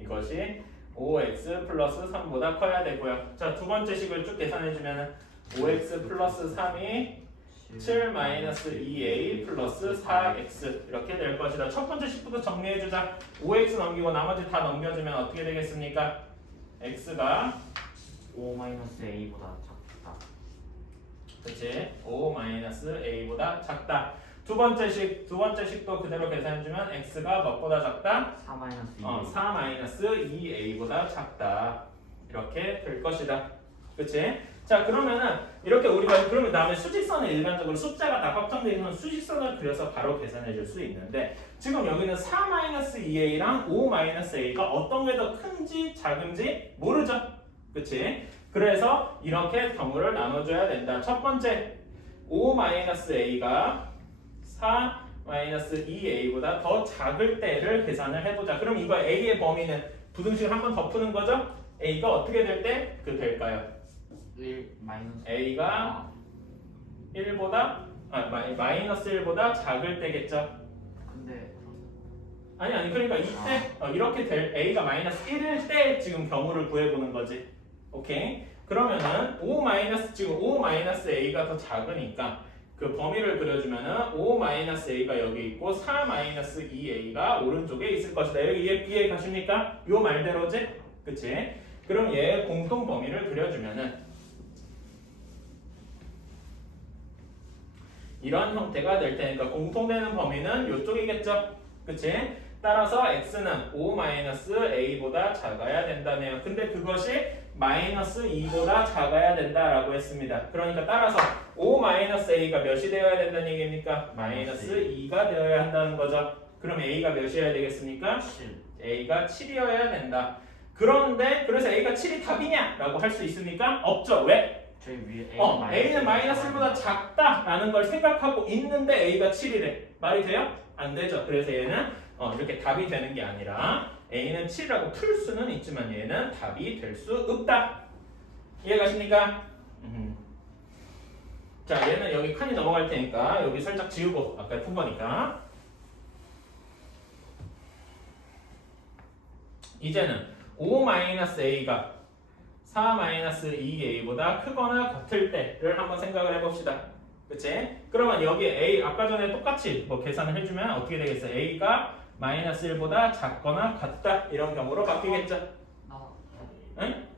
이것이 5x 플러스 3보다 커야 되고요. 자, 두 번째 식을 쭉 계산해주면 5x 플러스 3이 7 마이너스 2a 플러스 4x 이렇게 될 것이다. 첫 번째 식부터 정리해주자. 5x 넘기고 나머지 다 넘겨주면 어떻게 되겠습니까? x가 5 마이너스 a보다 작다. 그치? 5 마이너스 a보다 작다. 두 번째 식도 그대로 계산해주면 x가 몇보다 작다? 4 마이너스 2. 4 마이너스 2a보다 작다. 이렇게 될 것이다. 그치? 자 그러면은 이렇게 우리가 그러면 다음에 수직선을 일반적으로 숫자가 다 확정되어 있는 수직선을 그려서 바로 계산해 줄 수 있는데 지금 여기는 4-2a랑 5-a가 어떤 게 더 큰지 작은지 모르죠. 그치? 그래서 이렇게 경우를 나눠줘야 된다. 첫 번째 5-a가 4-2a보다 더 작을 때를 계산을 해보자. 그럼 이거 a의 범위는 부등식을 한 번 더 푸는 거죠? a가 어떻게 될 때 그 될까요? 1 마이너스 a가 1보다 마이너스 1보다 작을 때겠죠? 근데 아니 그러니까 이때 이렇게 될 a가 마이너스 1일 때 지금 경우를 구해보는 거지. 오케이? 그러면은 5 마이너스 지금 5 마이너스 a가 더 작으니까 그 범위를 그려주면은 5 마이너스 a가 여기 있고 4 마이너스 2a가 오른쪽에 있을 것이다. 여기 이해 가십니까? 요 말대로지? 그치? 그럼 얘의 공통 범위를 그려주면은 이런 형태가 될 테니까 공통되는 범위는 이쪽이겠죠? 그치? 따라서 x는 5-a보다 작아야 된다네요. 근데 그것이 마이너스 2보다 작아야 된다라고 했습니다. 그러니까 따라서 5-a가 몇이 되어야 된다는 얘기입니까? 마이너스 2가 되어야 한다는 거죠. 그럼 a가 몇이어야 되겠습니까? 7 a가 7이어야 된다. 그런데 그래서 a가 7이 답이냐? 라고 할 수 있습니까? 없죠. 왜? 저희 위에 A는 마이너스 1보다 작다라는 걸 생각하고 있는데 A가 7이래. 말이 돼요? 안 되죠. 그래서 얘는 이렇게 답이 되는 게 아니라 A는 7이라고 풀 수는 있지만 얘는 답이 될 수 없다. 이해가십니까? 자, 얘는 여기 칸이 넘어갈 테니까 여기 살짝 지우고 아까 푼 거니까 이제는 5-a가 4-2a보다 크거나 같을 때를 한번 생각을 해봅시다. 그치? 그러면 여기 a 아까 전에 똑같이 뭐 계산을 해주면 어떻게 되겠어요? a가 마이너스 1보다 작거나 같다 이런 경우로 바뀌겠죠? 응?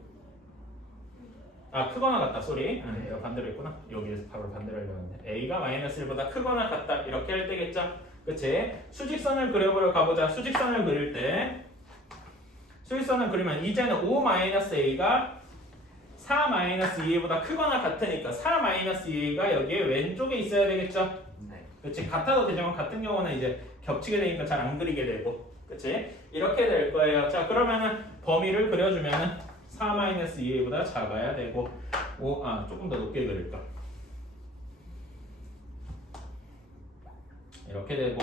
아 크거나 같다 소리 내가 반대로 했구나. 여기에서 바로 반대로 하려는데 a가 마이너스 1보다 크거나 같다 이렇게 할 때겠죠? 그치? 수직선을 그려보러 가보자. 수직선을 그릴 때 수직선을 그리면 이제는 5-a가 4-2a보다 크거나 같으니까 4-2a가 여기에 왼쪽에 있어야 되겠죠? 네. 그렇지? 같아도 되지만 같은 경우는 이제 겹치게 되니까 잘 안 그리게 되고 그렇지? 이렇게 될 거예요. 자 그러면은 범위를 그려주면은 4-2a보다 작아야 되고 조금 더 높게 그릴까? 이렇게 되고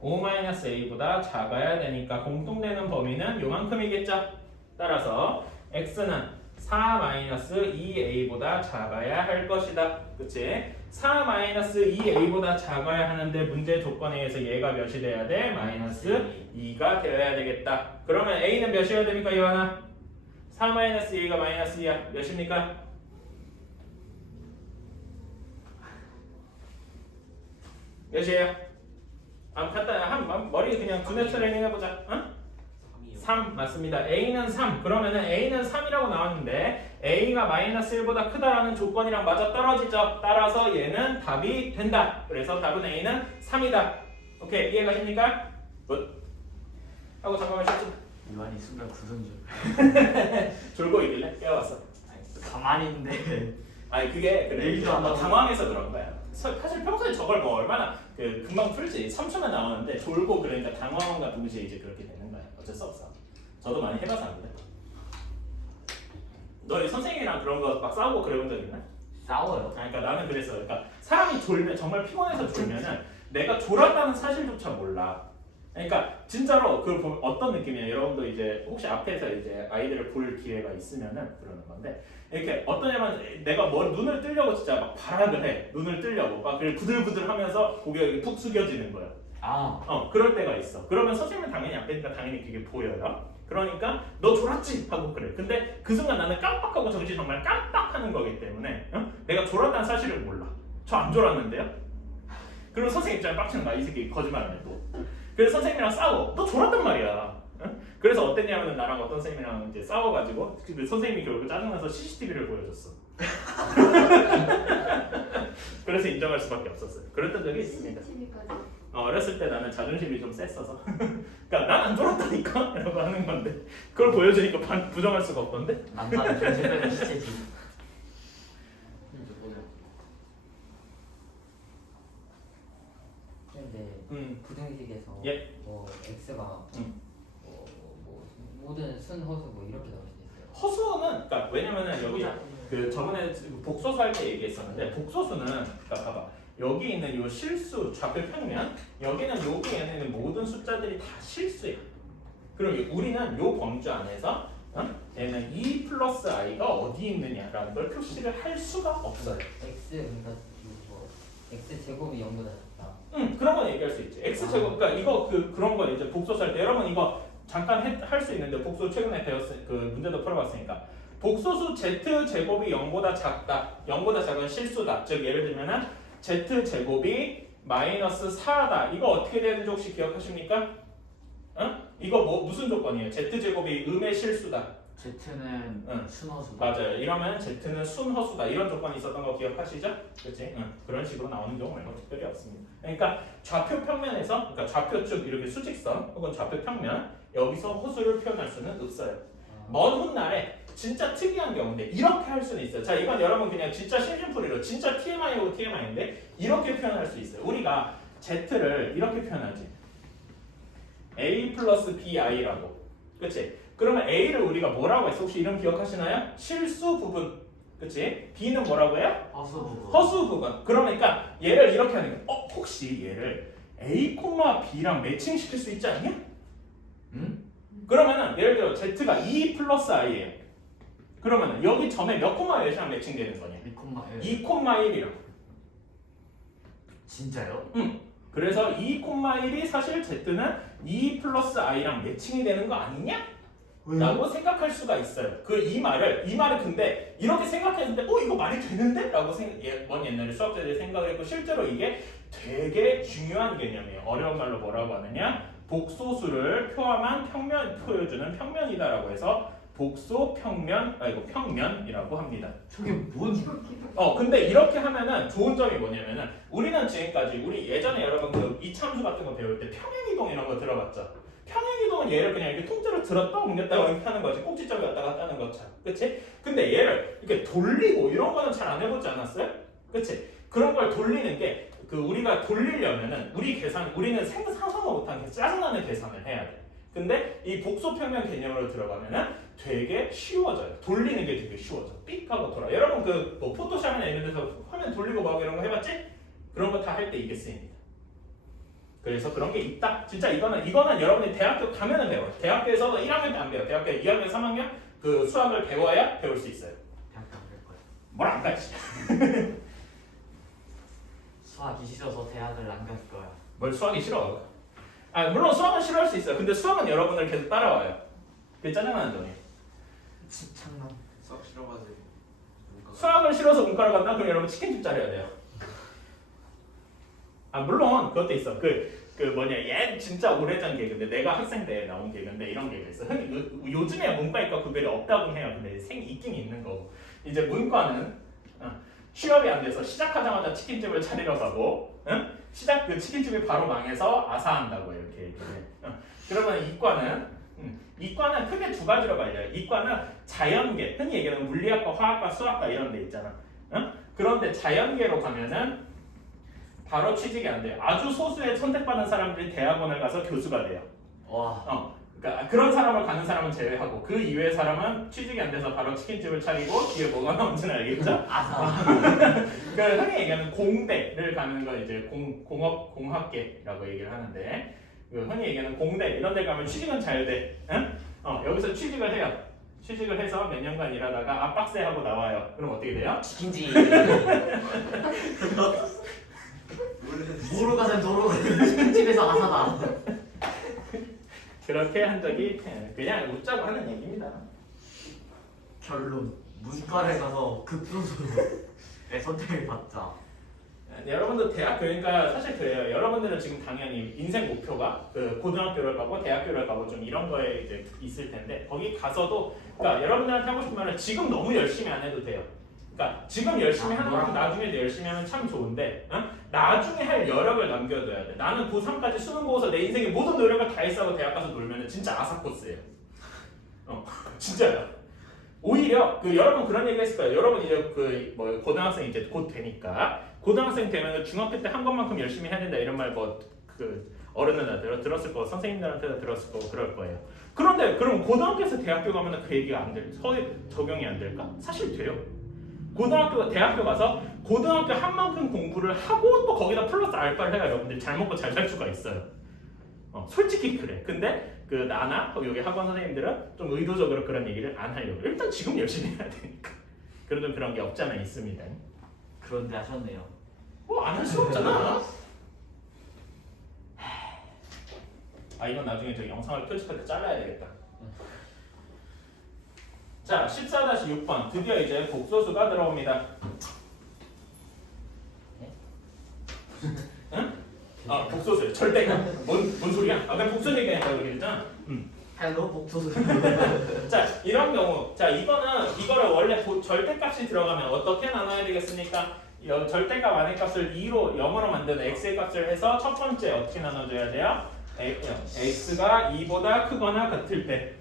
5-a보다 작아야 되니까 공통되는 범위는 요만큼이겠죠? 따라서 x는 4-2a보다 작아야 할 것이다. 그치? 4-2a보다 작아야 하는데 문제 조건에 의해서 얘가 몇이 돼야 돼? 마이너스 2가 되어야 되겠다. 그러면 a는 몇이어야 됩니까? 이완아? 4-2a가 마이너스 2야. 몇입니까? 몇이에요? 머리 그냥 두뇌 트레이닝 해보자. 응? 3 맞습니다. A는 3. 그러면은 A는 3이라고 나왔는데 A가 마이너스 1보다 크다라는 조건이랑 맞아 떨어지죠. 따라서 얘는 답이 된다. 그래서 답은 A는 3이다. 오케이 이해가십니까? 굿. 하고 잠깐만 쉬었지. 이완이 순간 굳은 줄. 졸고 있길래 깨워왔어. 가만히 있는데. 아니 그게 그래. 얘기도 안 하고. 당황해서 그런 거야. 사실 평소에 저걸 뭐 얼마나 금방 풀지 3초만 나오는데 졸고 그러니까 당황함과 동시에 이제 그렇게 되는 거야. 어쩔 수 없어. 저도 많이 해봐서 안 그래. 너 선생님이랑 그런 거 막 싸우고 그래본 적 있나? 싸워요. 그러니까 나는 그랬어. 그러니까 사람이 졸면 정말 피곤해서 졸면은 내가 졸았다는 사실조차 몰라. 그러니까 진짜로 그 어떤 느낌이야? 여러분도 이제 혹시 앞에서 이제 아이들을 볼 기회가 있으면은 그러는 건데 이렇게 어떠냐면 내가 눈을 뜨려고 진짜 막 발악을 해. 눈을 뜨려고 막 부들부들하면서 고개가 푹 숙여지는 거야. 그럴 때가 있어. 그러면 선생님은 당연히 앞에니까 당연히 그게 보여요. 그러니까 너 졸았지? 하고 그래. 근데 그 순간 나는 깜빡하고 정신 정말 깜빡하는 거기 때문에 내가 졸았다는 사실을 몰라. 저 안 졸았는데요? 그리고 선생님 입장에 빡치는 거야. 이 새끼 거짓말을 또. 그래서 선생님이랑 싸워. 너 졸았단 말이야. 그래서 어땠냐면 나랑 어떤 선생님이랑 이제 싸워가지고 그 선생님이 결국 짜증나서 CCTV를 보여줬어. 그래서 인정할 수밖에 없었어요. 그랬던 적이 있습니다. CCTV까지. 어렸을 때 나는 자존심이 좀 셌어서 그러니까 난 안 졸았다니까? 라고 하는 건데 그걸 보여주니까 부정할 수가 없던데? 남자는 존재되는 시체지. 부등식에서 예. 뭐 x가 음. 뭐 모든 순 허수 뭐 이렇게 나올 수도 있어요. 허수는 그러니까 왜냐면은 여기 그 저번에 복소수 할 때 얘기했었는데 복소수는 그러니까 봐봐 여기 있는 요 실수 좌표 평면 여기는 여기에 있는 모든 숫자들이 다 실수야. 그럼 우리는 요 범주 안에서 얘는 2 플러스 i가 어디 있느냐라는 걸 표시를 할 수가 없어요. x 그러니까 뭐 x 제곱이 0보다 작다. 그런 건 얘기할 수 있지. x 제곱 그러니까 이거 그런 거 이제 복소수 할 때 여러분 이거 잠깐 할 수 있는데 복소 최근에 그 문제도 풀어봤으니까 복소수 z 제곱이 0보다 작다. 0보다 작은 실수다. 즉 예를 들면은 z 제곱이 마이너스 4다. 이거 어떻게 되는지 혹시 기억하십니까? 이거 뭐 무슨 조건이에요? z 제곱이 음의 실수다. Z는 순허수다. 맞아요. 이러면 z는 순허수다. 이런 조건이 있었던 거 기억하시죠? 그렇지? 그런 식으로 나오는 경우 말고 특별히 없습니다. 그러니까 좌표 평면에서 그러니까 좌표축 이렇게 수직선 혹은 좌표 평면 여기서 허수를 표현할 수는 없어요. 먼 훗날에 진짜 특이한 경우인데 이렇게 할 수는 있어요. 자 이건 여러분 그냥 진짜 심심풀이로 진짜 TMI고 TMI인데 이렇게 표현할 수 있어요. 우리가 z를 이렇게 표현하지. a 플러스 bi라고. 그치? 그러면 a를 우리가 뭐라고 했어? 혹시 이름 기억하시나요? 실수 부분. 그치? b는 뭐라고 해요? 허수 부분. 허수 부분. 그러니까 얘를 이렇게 하는 거. 혹시 얘를 a, b랑 매칭시킬 수 있지 않냐? 그러면은 예를 들어 z가 2 플러스 i예요. 그러면은 여기 점에 몇 콤마 몇이랑 매칭되는 거냐? 2,1이라고. 진짜요? 그래서 2,1이 사실 z는 2 플러스 i랑 매칭이 되는 거 아니냐? 라고 생각할 수가 있어요. 이 말을 근데 이렇게 생각했는데 이거 말이 되는데? 라고 먼 옛날에 수학자들이 생각을 했고 실제로 이게 되게 중요한 개념이에요. 어려운 말로 뭐라고 하느냐? 복소수를 표해주는 평면이다라고 해서 평면이라고 합니다. 저게 뭔? 근데 이렇게 하면은 좋은 점이 뭐냐면은 우리는 지금까지 우리 예전에 여러분 그 이참수 같은 거 배울 때 평행이동 이런 거 들어봤죠? 평행이동은 얘를 그냥 이렇게 통째로 들었다 옮겼다 이렇게 하는 거지. 꼭지점에 왔다 갔다 하는 것처럼. 그치? 근데 얘를 이렇게 돌리고 이런 거는 잘 안 해보지 않았어요? 그치? 그런 걸 돌리는 게 우리가 돌리려면은 우리는 상상도 못한 짜증나는 계산을 해야 돼. 근데 이 복소평면 개념으로 들어가면은 되게 쉬워져요. 돌리는 게 되게 쉬워져. 삑 하고 돌아. 여러분 뭐 포토샵이나 이런 데서 화면 돌리고 막 이런 거 해봤지? 그런 거 다 할 때 이게 쓰입니다. 그래서 그런 게 있다. 진짜 이거는 여러분이 대학교 가면은 배워요. 대학교에서 1학년 때 안 배워요. 대학교 2학년, 3학년 수학을 배워야 배울 수 있어요. 대학교 안 갈 거야. 뭘 안 가지? 수학이 싫어서 대학을 안 갈 거야. 뭘 수학이 싫어? 물론 수학은 싫어할 수 있어요. 근데 수학은 여러분을 계속 따라와요. 그게 짜증나는 점이에요. 집착남. 수학 싫어가지고 수학을 싫어서 문과를 간다? 그럼 여러분 치킨집 차려야 돼요. 물론 그것도 있어. 얘 진짜 오래전 개그인데 내가 학생 때 나온 개그인데 이런 개그 있어. 요즘에 문과이과 구별이 없다고 해요. 근데 있긴 있는 거고. 이제 문과는 취업이 안 돼서 시작하자마자 치킨집을 차리러 가고, 치킨집이 바로 망해서 아사한다고 이렇게 얘기해. 그러면 이과는 크게 두 가지로 갈려요. 이과는 자연계, 흔히 얘기하는 물리학과, 화학과, 수학과 이런 데 있잖아. 그런데 자연계로 가면은 바로 취직이 안 돼요. 아주 소수의 선택받은 사람들이 대학원을 가서 교수가 돼요. 와. 그러니까 그런 사람을 가는 사람은 제외하고 그 이외의 사람은 취직이 안 돼서 바로 치킨집을 차리고 뒤에 뭐가 나온지는 알겠죠? 그러니까 흔히 얘기하는 공대를 가는 거 이제 공학계라고 얘기를 하는데 흔히 얘기하는 공대 이런 데 가면 취직은 잘 돼. 여기서 취직을 해요. 취직을 해서 몇 년간 일하다가 압박세 하고 나와요. 그럼 어떻게 돼요? 치킨집. 모르가는 도로 치킨집에서 아사다. 그렇게 한 적이 그냥 웃자고 하는 얘기입니다. 결론. 문과를 가서 급소수의 선택을 받자. 여러분도 그러니까 사실 그래요. 여러분들은 지금 당연히 인생 목표가 고등학교를 가고 대학교를 가고 좀 이런 거에 이제 있을 텐데 거기 가서도 그러니까 여러분들한테 하고 싶은 말은 지금 너무 열심히 안 해도 돼요. 그러니까 지금 열심히 하는 만큼 나중에도 열심히 하면 참 좋은데 나중에 할 여력을 남겨둬야 돼. 나는 고3까지 수능 보고서 내 인생의 모든 노력을 다 했어 대학 가서 놀면 진짜 아사 코스예요. 진짜요. 오히려 여러분 그런 얘기 했을 거예요. 여러분 이제 고등학생 이제 곧 되니까 고등학생 되면 중학교 때 한 것만큼 열심히 해야 된다 이런 말 그 어른들한테 들었을 거고 선생님들한테도 들었을 거고 그럴 거예요. 그런데 그럼 고등학교에서 대학교 가면 그 얘기가 안 될, 적용이 안 될까? 사실 돼요. 고등학교, 대학교 가서 고등학교 한 만큼 공부를 하고 또 거기다 플러스 알파를 해야 여러분들 잘 먹고 잘 살 수가 있어요. 솔직히 그래. 근데 그 나나 여기 학원 선생님들은 좀 의도적으로 그런 얘기를 안 하려고. 일단 지금 열심히 해야 되니까. 그런 그런 게 없지 않아 있습니다. 그런데 하셨네요. 안 할 수 없잖아. 이건 나중에 저 영상을 편집할 때 잘라야 되겠다. 자, 14-6번 드디어 이제 복소수가 들어옵니다. 응? 복소수예요. 절대값. 뭔 소리야? 아까 복소 얘기하니까 그랬잖아. 헬로 복소수. 자, 이런 경우, 자 이거를 원래 절대값이 들어가면 어떻게 나눠야 되겠습니까? 절대값 안의 값을 2로 0으로 만드는 x의 값을 해서 첫 번째 어떻게 나눠줘야 돼요? x가 2보다 크거나 같을 때.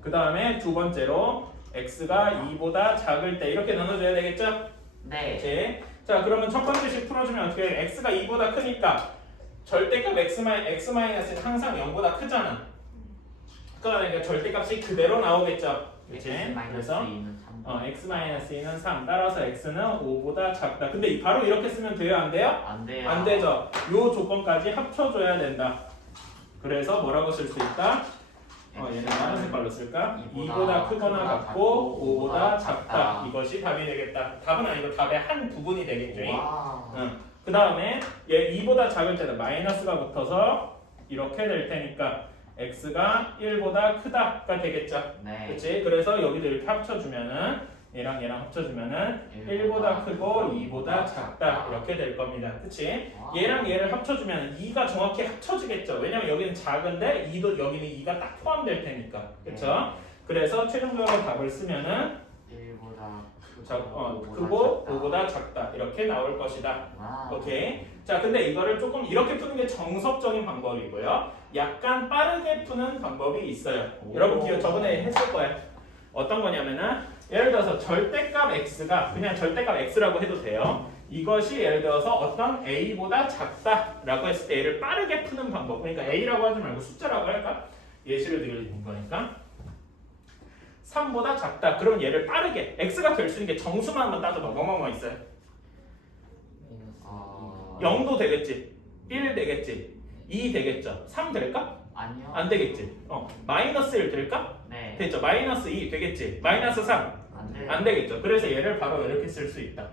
그 다음에 두 번째로 x가 2보다 작을 때 이렇게 나눠줘야 되겠죠? 네. 이제 자 그러면 첫 번째씩 풀어주면 어떻게 해? x가 2보다 크니까 절대값 x-는 항상 0보다 크잖아. 그러니까 절대값이 그대로 나오겠죠. 그치? 그래서 x-2는 3 따라서 x는 5보다 작다. 근데 바로 이렇게 쓰면 돼요? 안 돼요? 안 돼요. 안 되죠. 요 조건까지 합쳐줘야 된다. 그래서 뭐라고 쓸 수 있다? 얘는 다른 색깔로 쓸까? 2보다 크거나 같고 5보다 작다. 이것이 답이 되겠다. 답은 아니고 답의 한 부분이 되겠죠. 그 다음에 얘 2보다 작을 때는 마이너스가 붙어서 이렇게 될 테니까 x가 1보다 크다가 되겠죠. 네. 그치? 그래서 여기도 이렇게 합쳐주면은 얘랑 합쳐주면은 1보다 크고 2보다 작다 이렇게 될 겁니다. 그치? 얘랑 얘를 합쳐주면 2가 정확히 합쳐지겠죠. 왜냐면 여기는 작은데 2도 여기는 2가 딱 포함될 테니까. 그쵸? 그래서 최종적으로 답을 쓰면은 1보다 크고 5보다 작다 이렇게 나올 것이다. 오케이. 자, 근데 이거를 조금 이렇게 푸는 게 정석적인 방법이고요. 약간 빠르게 푸는 방법이 있어요. 여러분 저번에 했을 거예요. 어떤 거냐면은 예를 들어서 절대값 x가 그냥 절대값 x라고 해도 돼요. 이것이 예를 들어서 어떤 a보다 작다라고 했을 때 얘를 빠르게 푸는 방법. 그러니까 a라고 하지 말고 숫자라고 할까? 예시를 드리는 거니까. 3보다 작다. 그럼 얘를 빠르게 x가 될 수 있는 게 정수만 한번 따져봐. 뭐뭐뭐 있어요? 0도 되겠지. 1 되겠지. 2 되겠죠. 3 될까? 아니요. 안 되겠지. 마이너스 1 될까? 네. 됐죠. 마이너스 2 되겠지. 마이너스 3 안 돼요. 안 되겠죠. 그래서 얘를 바로 이렇게 쓸 수 있다.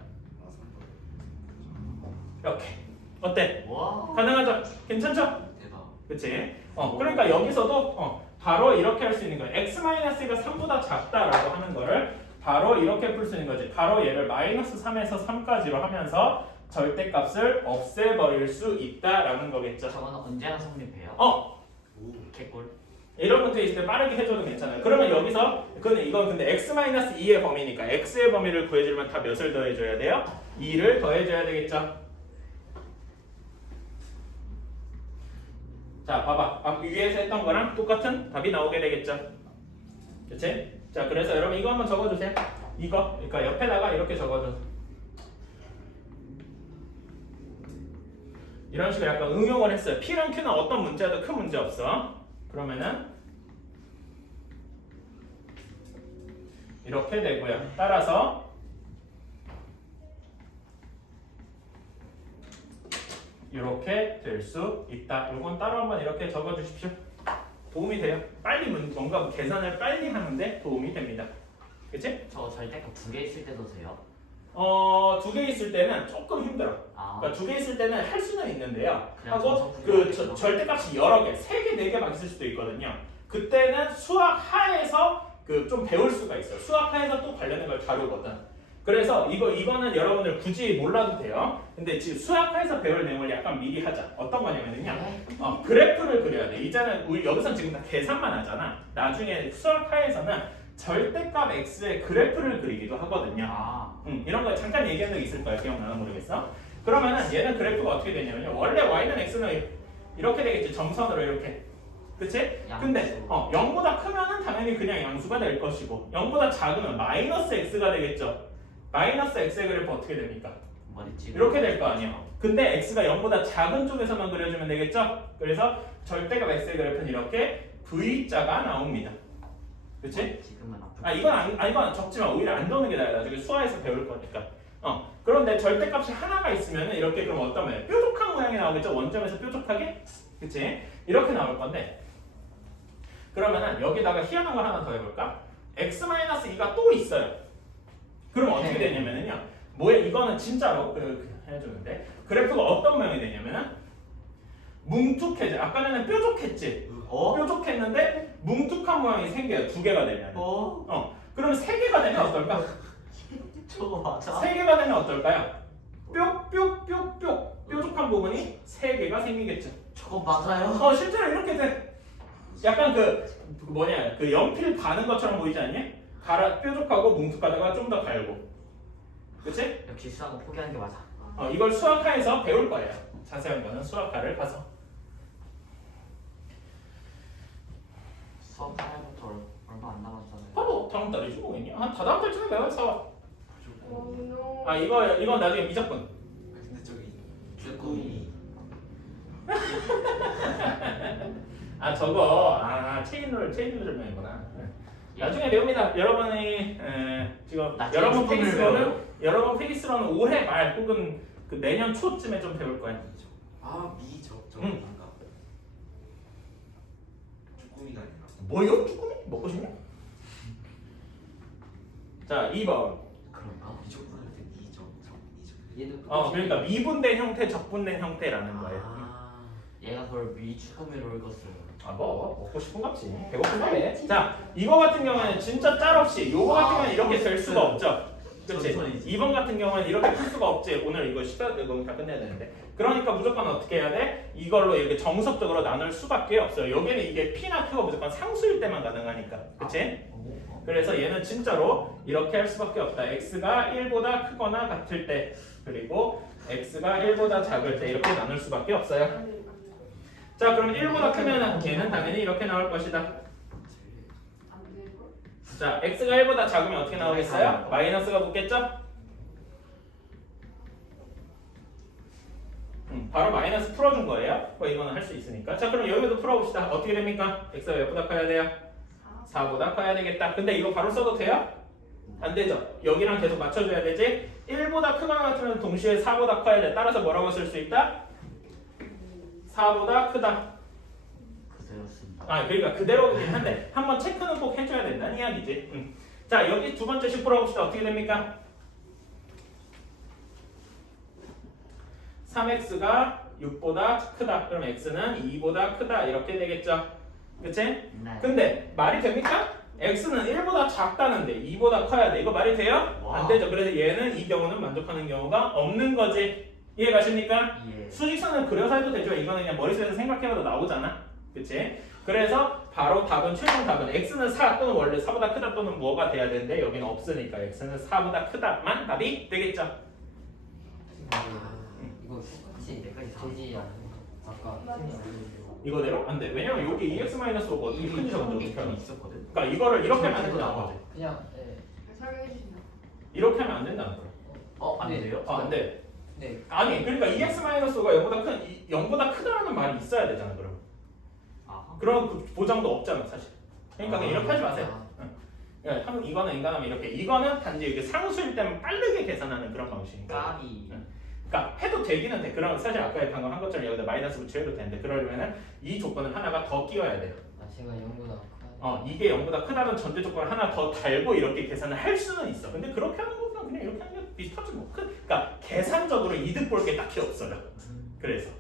이렇게. 어때? 와. 가능하죠? 괜찮죠? 대박. 그치? 그러니까 여기서도 바로 이렇게 할 수 있는 거예요. x-가 3보다 작다라고 하는 거를 바로 이렇게 풀 수 있는 거지. 바로 얘를 마이너스 3에서 3까지로 하면서 절대값을 없애버릴 수 있다라는 거겠죠. 저거는 언제나 성립해요. 개꿀. 이런 문제 있을 때 빠르게 해줘도 괜찮아요. 그러면 여기서 이건 근데 x-2의 범위니까 x의 범위를 구해주려면 다 몇을 더해줘야 돼요? 2를 더해줘야 되겠죠. 자, 봐봐. 위에서 했던 거랑 똑같은 답이 나오게 되겠죠. 그치? 자, 그래서 여러분 이거 한번 적어주세요. 이거, 그러니까 옆에다가 이렇게 적어줘. 이런 식으로 약간 응용을 했어요. P랑 Q는 어떤 문제도 큰 문제 없어. 그러면은 이렇게 되고요. 따라서 이렇게 될 수 있다. 이건 따로 한번 이렇게 적어주십시오. 도움이 돼요. 빨리 뭔가 계산을 빨리 하는데 도움이 됩니다. 그치? 저 절대값 2개 있을 때도 돼요. 2개 있을 때는 조금 힘들어. 아. 그러니까 2개 있을 때는 할 수는 있는데요. 그냥 하고 정석적으로 그 절대값이 여러 개, 3개, 4개만 있을 수도 있거든요. 그때는 수학 하에서 좀 배울 수가 있어요. 수학 하에서 또 관련된 걸 다루거든. 그래서 이거는 여러분들 굳이 몰라도 돼요. 근데 지금 수학하에서 배울 내용을 약간 미리 하자. 어떤 거냐면요. 그래프를 그려야 돼. 이제는 우리 여기서 지금 다 계산만 하잖아. 나중에 수학하에서는 절대값 x의 그래프를 그리기도 하거든요. 이런 거 잠깐 얘기한 적 있을 거예요. 기억나나 모르겠어. 그러면은 얘는 그래프가 어떻게 되냐면요. 원래 y는 x는 이렇게 되겠지. 점선으로 이렇게. 그치? 근데 0보다 크면은 당연히 그냥 양수가 될 것이고 0보다 작으면 마이너스 x가 되겠죠. 마이너스 x의 그래프 어떻게 됩니까? 어딨지? 이렇게 될 거 아니에요. 근데 x가 0보다 작은 쪽에서만 그려주면 되겠죠? 그래서 절대값 x의 그래프는 이렇게 V자가 나옵니다. 그치? 지금은 앞으로. 이건 적지만 오히려 안 넣는 게 나아요. 나중에 수화에서 배울 거니까. 그런데 절대값이 하나가 있으면 이렇게 그럼 어떤 모양? 뾰족한 모양이 나오겠죠? 원점에서 뾰족하게? 그치? 이렇게 나올 건데 그러면은 여기다가 희한한 걸 하나 더 해볼까? x-2가 또 있어요. 그럼 어떻게 되냐면은요. 이거는 진짜로 해주는데 그래프가 어떤 모양이 되냐면은 뭉툭해져. 아까 전에 뾰족했지? 뾰족했는데 뭉툭한 모양이 생겨요. 두 개가 되면. 그럼 세 개가 되면 어떨까? 저거 맞아. 세 개가 되면 어떨까요? 뾰뾰뾰뾰 뾰족한 부분이 세 개가 생기겠죠. 저거 맞아요. 실제로 이렇게 돼. 약간 그 연필 바는 것처럼 보이지 않니? 뾰족하고 뭉툭하다가 좀 더 갈고. 그치? 역시 수학은 포기하는 게 맞아. 이걸 수학화에서 배울 거예요. 자세한 거는 수학화를 가서. 수업 하나부터 얼마 안 남았잖아요. 바로 다음 달이지 뭐겠냐? 다다음 달쯤에 배워서. no. 이건 나중에 미적분. 근데 저기 쭈꾸미 저거 체인룰 설명이구나. 나중에 배웁니다. 여러분이 지금 여러분 페이스로는 올해 말 혹은 그 내년 초쯤에 좀 배울 거예요. 미적정인가? 쭈꾸미가 아니라 뭐요? 쭈꾸미? 먹고 싶냐? 자, 2번. 그런가? 미적분 할때 미적정 얘도 그러니까 미분된 형태, 적분된 형태라는 거예요. 얘가 그걸 미추구미로 읽었어요. 먹고 싶은 값지. 배고픈 거래. 자, 이거 같은 경우에는 진짜 짤 없이 요거 같은 경우는 이렇게 될 수가 없죠. 그렇지? 2번 같은 경우는 이렇게 풀 수가 없지. 오늘 이거 다 끝내야 되는데. 그러니까 무조건 어떻게 해야 돼? 이걸로 이렇게 정석적으로 나눌 수밖에 없어요. 여기는 이게 P나 Q가 무조건 상수일 때만 가능하니까. 그렇지? 그래서 얘는 진짜로 이렇게 할 수밖에 없다. x가 1보다 크거나 같을 때 그리고 x가 1보다 작을 때 이렇게 나눌 수밖에 없어요. 자, 그럼 1보다 크면 얘는 당연히 이렇게 나올 것이다. 자, x가 1보다 작으면 어떻게 나오겠어요? 마이너스가 붙겠죠? 바로 마이너스 풀어준 거예요. 이거는 할 수 있으니까. 자, 그럼 여기도 풀어봅시다. 어떻게 됩니까? x가 몇보다 커야 돼요? 4보다 커야 되겠다. 근데 이거 바로 써도 돼요? 안 되죠. 여기랑 계속 맞춰줘야 되지. 1보다 크거나 같으면 동시에 4보다 커야 돼. 따라서 뭐라고 쓸 수 있다? 4보다 크다. 그대로습니다. 그러니까 그대로긴 한데 한번 체크는 꼭 해줘야 된다는 이야기지. 자, 여기 두 번째씩 풀어봅시다. 어떻게 됩니까? 3x가 6보다 크다. 그럼 x는 2보다 크다. 이렇게 되겠죠. 그치? 네. 근데 말이 됩니까? x는 1보다 작다는데 2보다 커야 돼. 이거 말이 돼요? 와. 안 되죠. 그래서 얘는 이 경우는 만족하는 경우가 없는 거지. 이해 가십니까? 예. 수직선을 그려서 해도 되죠. 이거는 그냥 머릿속에서 생각해봐도 나오잖아. 그치? 그래서 바로 최종 답은 x는 4 또는 원래 4보다 크다 또는 뭐가 돼야 되는데 여기는 없으니까 x는 4보다 크다만 답이 되겠죠. 이거 똑같이 여기까지 다 되지 않아요? 아까 이거대로? 안 돼. 왜냐면 여기 2x-5가 어떻게 큰지 적은 적이 이 없잖아. 있었거든. 그러니까 이거를 이렇게 하면 안 된다는 거지. 그냥 설명해 주신다. 이렇게 하면 안 된다는 거야. 안 네. 돼요? 안 돼. 네. 아니, 그러니까 2x-5가 0보다 크다라는 말이 있어야 되잖아, 그럼. 아하. 그런 보장도 없잖아, 사실. 그러니까 그냥 이렇게 하지 마세요. 아, 이거는 인간하면 이렇게. 이거는 단지 이렇게 상수일 때만 빠르게 계산하는 그런 방식인가. 까비. 그러니까 해도 되기는 돼. 그럼 사실 아까 방금 한 것처럼 여기다 마이너스 붙여도 되는데 그러려면은 이 조건을 하나가 더 끼워야 돼요. 제가 0보다 크다. 이게 0보다 크다는 전제 조건을 하나 더 달고 이렇게 계산을 할 수는 있어. 근데 그렇게 하는 거보다 그냥 이렇게 하는 게 비슷하지 뭐. 그러니까 계산적으로 이득 볼 게 딱히 없어요. 그래서.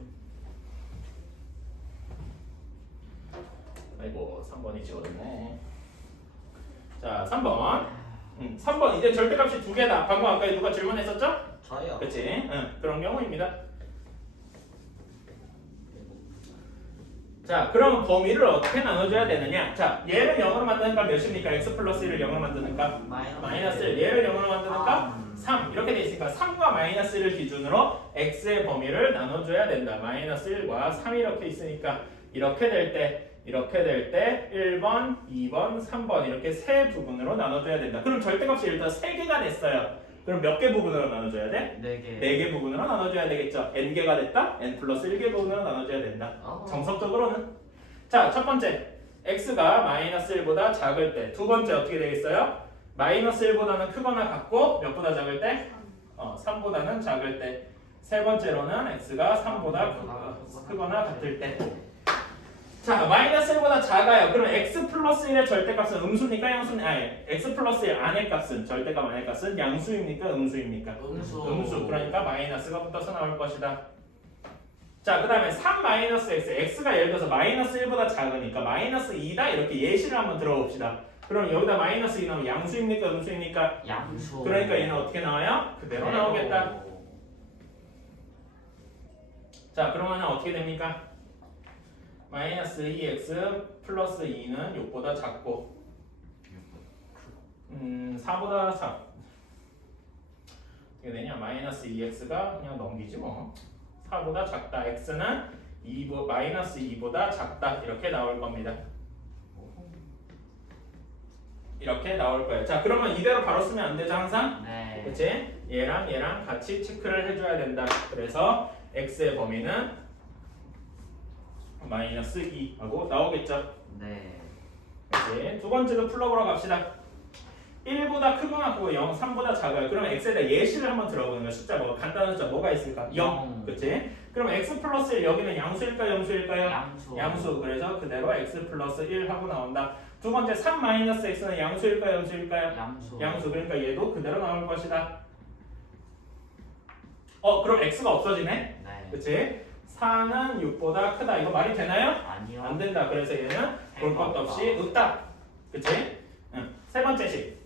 아이고 3번이 지워졌네. 자 3번. 3번 이제 절대값이 두 개다. 방금 아까 누가 질문했었죠? 저요. 그렇지? 그런 경우입니다. 자, 그럼 범위를 어떻게 나눠줘야 되느냐? 자, 얘를 0으로 만드는 값 몇입니까? x 플러스 1을 0으로 만드는 값 마이너스 1. 얘를 0으로 만드는 값 3. 이렇게 돼 있으니까 3과 마이너스 1을 기준으로 x의 범위를 나눠줘야 된다. 마이너스 1과 3 이렇게 있으니까 이렇게 될 때 1번, 2번, 3번 이렇게 세 부분으로 나눠줘야 된다. 그럼 절대값이 일단 3개가 됐어요. 그럼 몇 개 부분으로 나눠줘야 돼? 4개. 4개 부분으로 나눠줘야 되겠죠. n개가 됐다? n 플러스 1개 부분으로 나눠줘야 된다. 정석적으로는. 자, 첫 번째. x가 마이너스 1보다 작을 때. 두 번째 어떻게 되겠어요? 마이너스 1보다는 크거나 같고 몇보다 작을 때? 3보다는 작을 때. 세 번째로는 x가 3보다 크거나 같을 때. 자, 마이너스 1보다 작아요. 그럼 x 플러스 1의 절대값은 음수입니까? 양수입니까? 아니, x 플러스 1 안의 값은 절대값 안의 값은 양수입니까? 음수입니까? 음수. 그러니까 마이너스가 붙어서 나올 것이다. 자, 그 다음에 3 마이너스 x. x가 예를 들어서 마이너스 1보다 작으니까 마이너스 2다 이렇게 예시를 한번 들어봅시다. 그럼 여기다 마이너스 2 나오면 양수입니까? 음수입니까? 양수. 그러니까 얘는 어떻게 나와요? 그대로 나오겠다. 자, 그러면 어떻게 됩니까? 마이너스 2x 플러스 2는 6보다 작고 4보다 작 어떻게 되냐? 마이너스 2x가 그냥 넘기지 뭐 4보다 작다. x는 마이너스 2보다 작다. 이렇게 나올 겁니다. 이렇게 나올 거예요. 자, 그러면 이대로 바로 쓰면 안 되죠 항상? 네. 그치? 얘랑 같이 체크를 해줘야 된다. 그래서 x의 범위는 마이너스 2 하고 나오겠죠. 네. 그치? 두 번째도 풀어보러 갑시다. 1보다 크거나 크고 0, 3보다 작아요. 그러면 x에 대해 예시를 한번 들어보는 거야. 숫자 뭐 간단한 숫자 뭐가 있을까? 0. 그치? 그럼 x 플러스 1 여기는 양수일까요? 염수일까요? 양수. 양수. 그래서 그대로 x 플러스 1 하고 나온다. 두 번째 3 마이너스 x는 양수일까요? 염수일까요? 양수. 양수. 그러니까 얘도 그대로 나올 것이다. 그럼 x가 없어지네? 네. 그치? 4는 6보다 크다. 이거 말이 되나요? 아니요. 안 된다. 그래서 얘는 볼 것도 없이 없다. 그치? 응. 세 번째 식.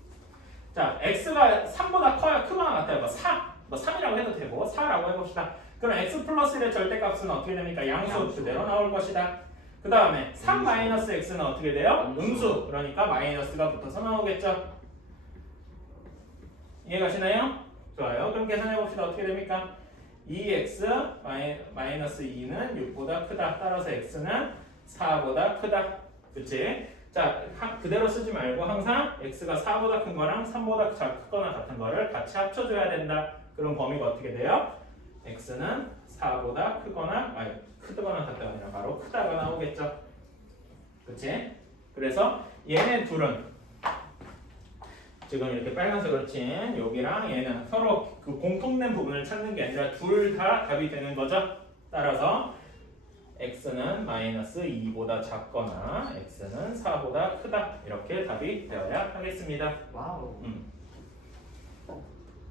자, x가 3보다 커야 크거나 같아요. 뭐 3이라고 해도 되고 4라고 해봅시다. 그럼 x 플러스 1의 절대값은 어떻게 됩니까? 양수 그대로 나올 것이다. 그 다음에 3 마이너스 x는 어떻게 돼요? 음수. 그러니까 마이너스가 붙어서 나오겠죠. 이해가시나요? 좋아요. 그럼 계산해봅시다. 어떻게 됩니까? 2x 마이너스 2는 6보다 크다. 따라서 x는 4보다 크다. 그치? 자, 그대로 쓰지 말고 항상 x가 4보다 큰 거랑 3보다 크거나 같은 거를 같이 합쳐줘야 된다. 그럼 범위가 어떻게 돼요? x는 4보다 크거나 같다가 아니라 바로 크다가 나오겠죠. 그치? 그래서 얘네 둘은 지금 이렇게 빨간색으로 친 여기랑 얘는 서로 그 공통된 부분을 찾는 게 아니라 둘 다 답이 되는 거죠. 따라서 x는 마이너스 2보다 작거나 x는 4보다 크다. 이렇게 답이 되어야 하겠습니다. 와우.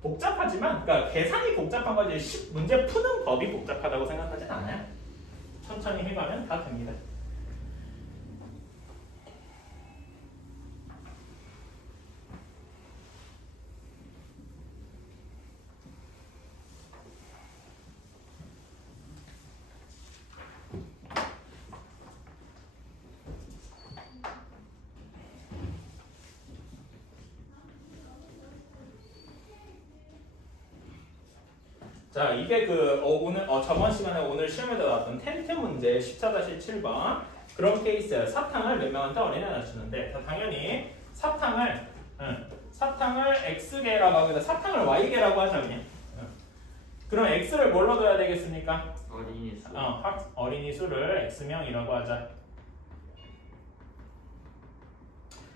복잡하지만, 그러니까 계산이 복잡한 거지 문제 푸는 법이 복잡하다고 생각하진 않아요. 천천히 해가면 다 됩니다. 자, 이게 오늘 저번 시간에 오늘 시험에다 나왔던 텐트 문제 14-7번 그런 케이스예요. 사탕을 몇 명한테 어린애가 주는데 당연히 사탕을 x개라고 하거든. 사탕을 y개라고 하자 그냥. 그럼 x를 뭘로 둬야 되겠습니까? 어린이 수. 어린이 수를 x명이라고 하자.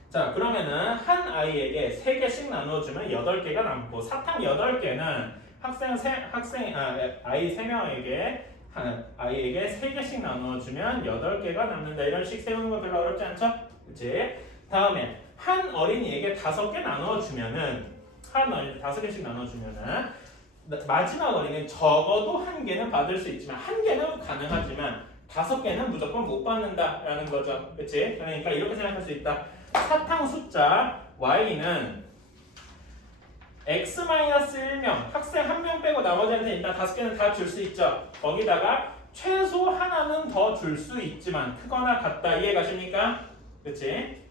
자, 그러면은 한 아이에게 3개씩 나눠주면 8개가 남고 사탕 8개는 아이 3명에게 아이에게 3개씩 나눠주면 8개가 남는다. 이런 식 세우는 거 별로 어렵지 않죠? 그치? 다음에 한 어린이에게 5개 나눠주면은 한 어린이 5개씩 나눠주면은 마지막 어린이는 적어도 1개는 받을 수 있지만 1개는 가능하지만 5개는 무조건 못 받는다라는 거죠. 그치? 그러니까 이렇게 생각할 수 있다. 사탕 숫자 y는 x-1명 학생 1명 빼고 나머지한테 일단 5개는 다 줄 수 있죠. 거기다가 최소 하나는 더 줄 수 있지만 크거나 같다. 이해 가십니까? 그치?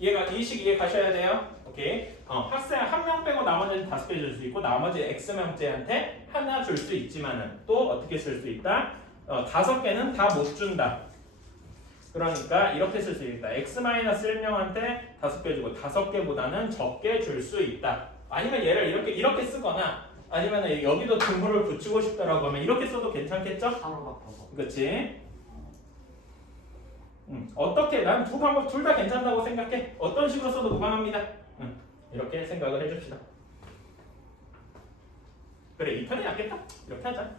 이 식 이해 가셔야 돼요. 오케이. 학생 1명 빼고 나머지는 5개 줄 수 있고 나머지 x명째한테 하나 줄 수 있지만은 또 어떻게 쓸 수 있다? 5개는 다 못 준다. 그러니까 이렇게 쓸 수 있다. x-1명한테 5개 주고 5개보다는 적게 줄 수 있다. 아니면 얘를 이렇게 쓰거나 아니면 여기도 등호를 붙이고 싶다라고 하면 이렇게 써도 괜찮겠죠? 3으로 바꿔서. 그치? 어떻게 난 두 방법 둘 다 괜찮다고 생각해. 어떤 식으로 써도 무방합니다. 이렇게 생각을 해줍시다. 그래 이 편이 낫겠다. 이렇게 하자.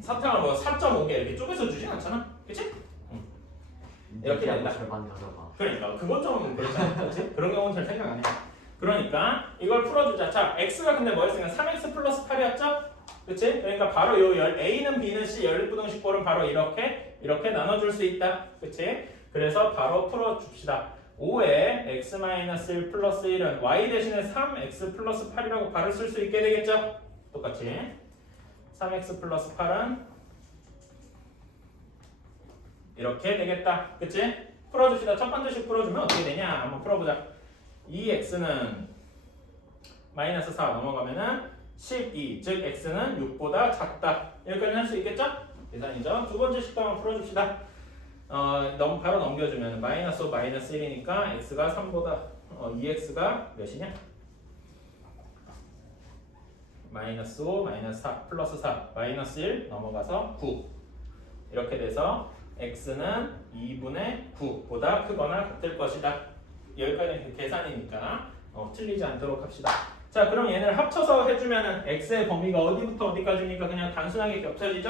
사탕을 뭐 4.5개 이렇게 쪼개서 주진 않잖아. 그치? 이렇게 된다. 절반 가져가. 그러니까 그건 좀 그렇잖아. 그치? 그런 경우는 잘 생각 안 해. 그러니까 이걸 풀어주자. 자, x가 근데 뭐였으니까 3x 플러스 8이었죠? 그치? 그러니까 바로 요 a는 b는 c 연립부등식꼴은 바로 이렇게 나눠줄 수 있다. 그치? 그래서 바로 풀어줍시다. 5에 x-1 플러스 1은 y 대신에 3x 플러스 8이라고 바로 쓸 수 있게 되겠죠? 똑같이 3x 플러스 8은 이렇게 되겠다. 그치? 풀어줍시다. 첫 번째씩 풀어주면 어떻게 되냐? 한번 풀어보자. 2x는 마이너스 4 넘어가면은 12, 즉 x는 6보다 작다. 여기까지 할 수 있겠죠? 계산이죠. 두 번째 식도 한번 풀어줍시다. 바로 넘겨주면 마이너스 5, 마이너스 1이니까 x가 3보다 2x가 몇이냐? 마이너스 5, 마이너스 4, 플러스 4, 마이너스 1 넘어가서 9 이렇게 돼서 x는 2분의 9보다 크거나 같을 것이다. 여기까지는 그 계산이니까 틀리지 않도록 합시다. 자, 그럼 얘를 합쳐서 해주면은 x의 범위가 어디부터 어디까지니까 그냥 단순하게 겹쳐지죠?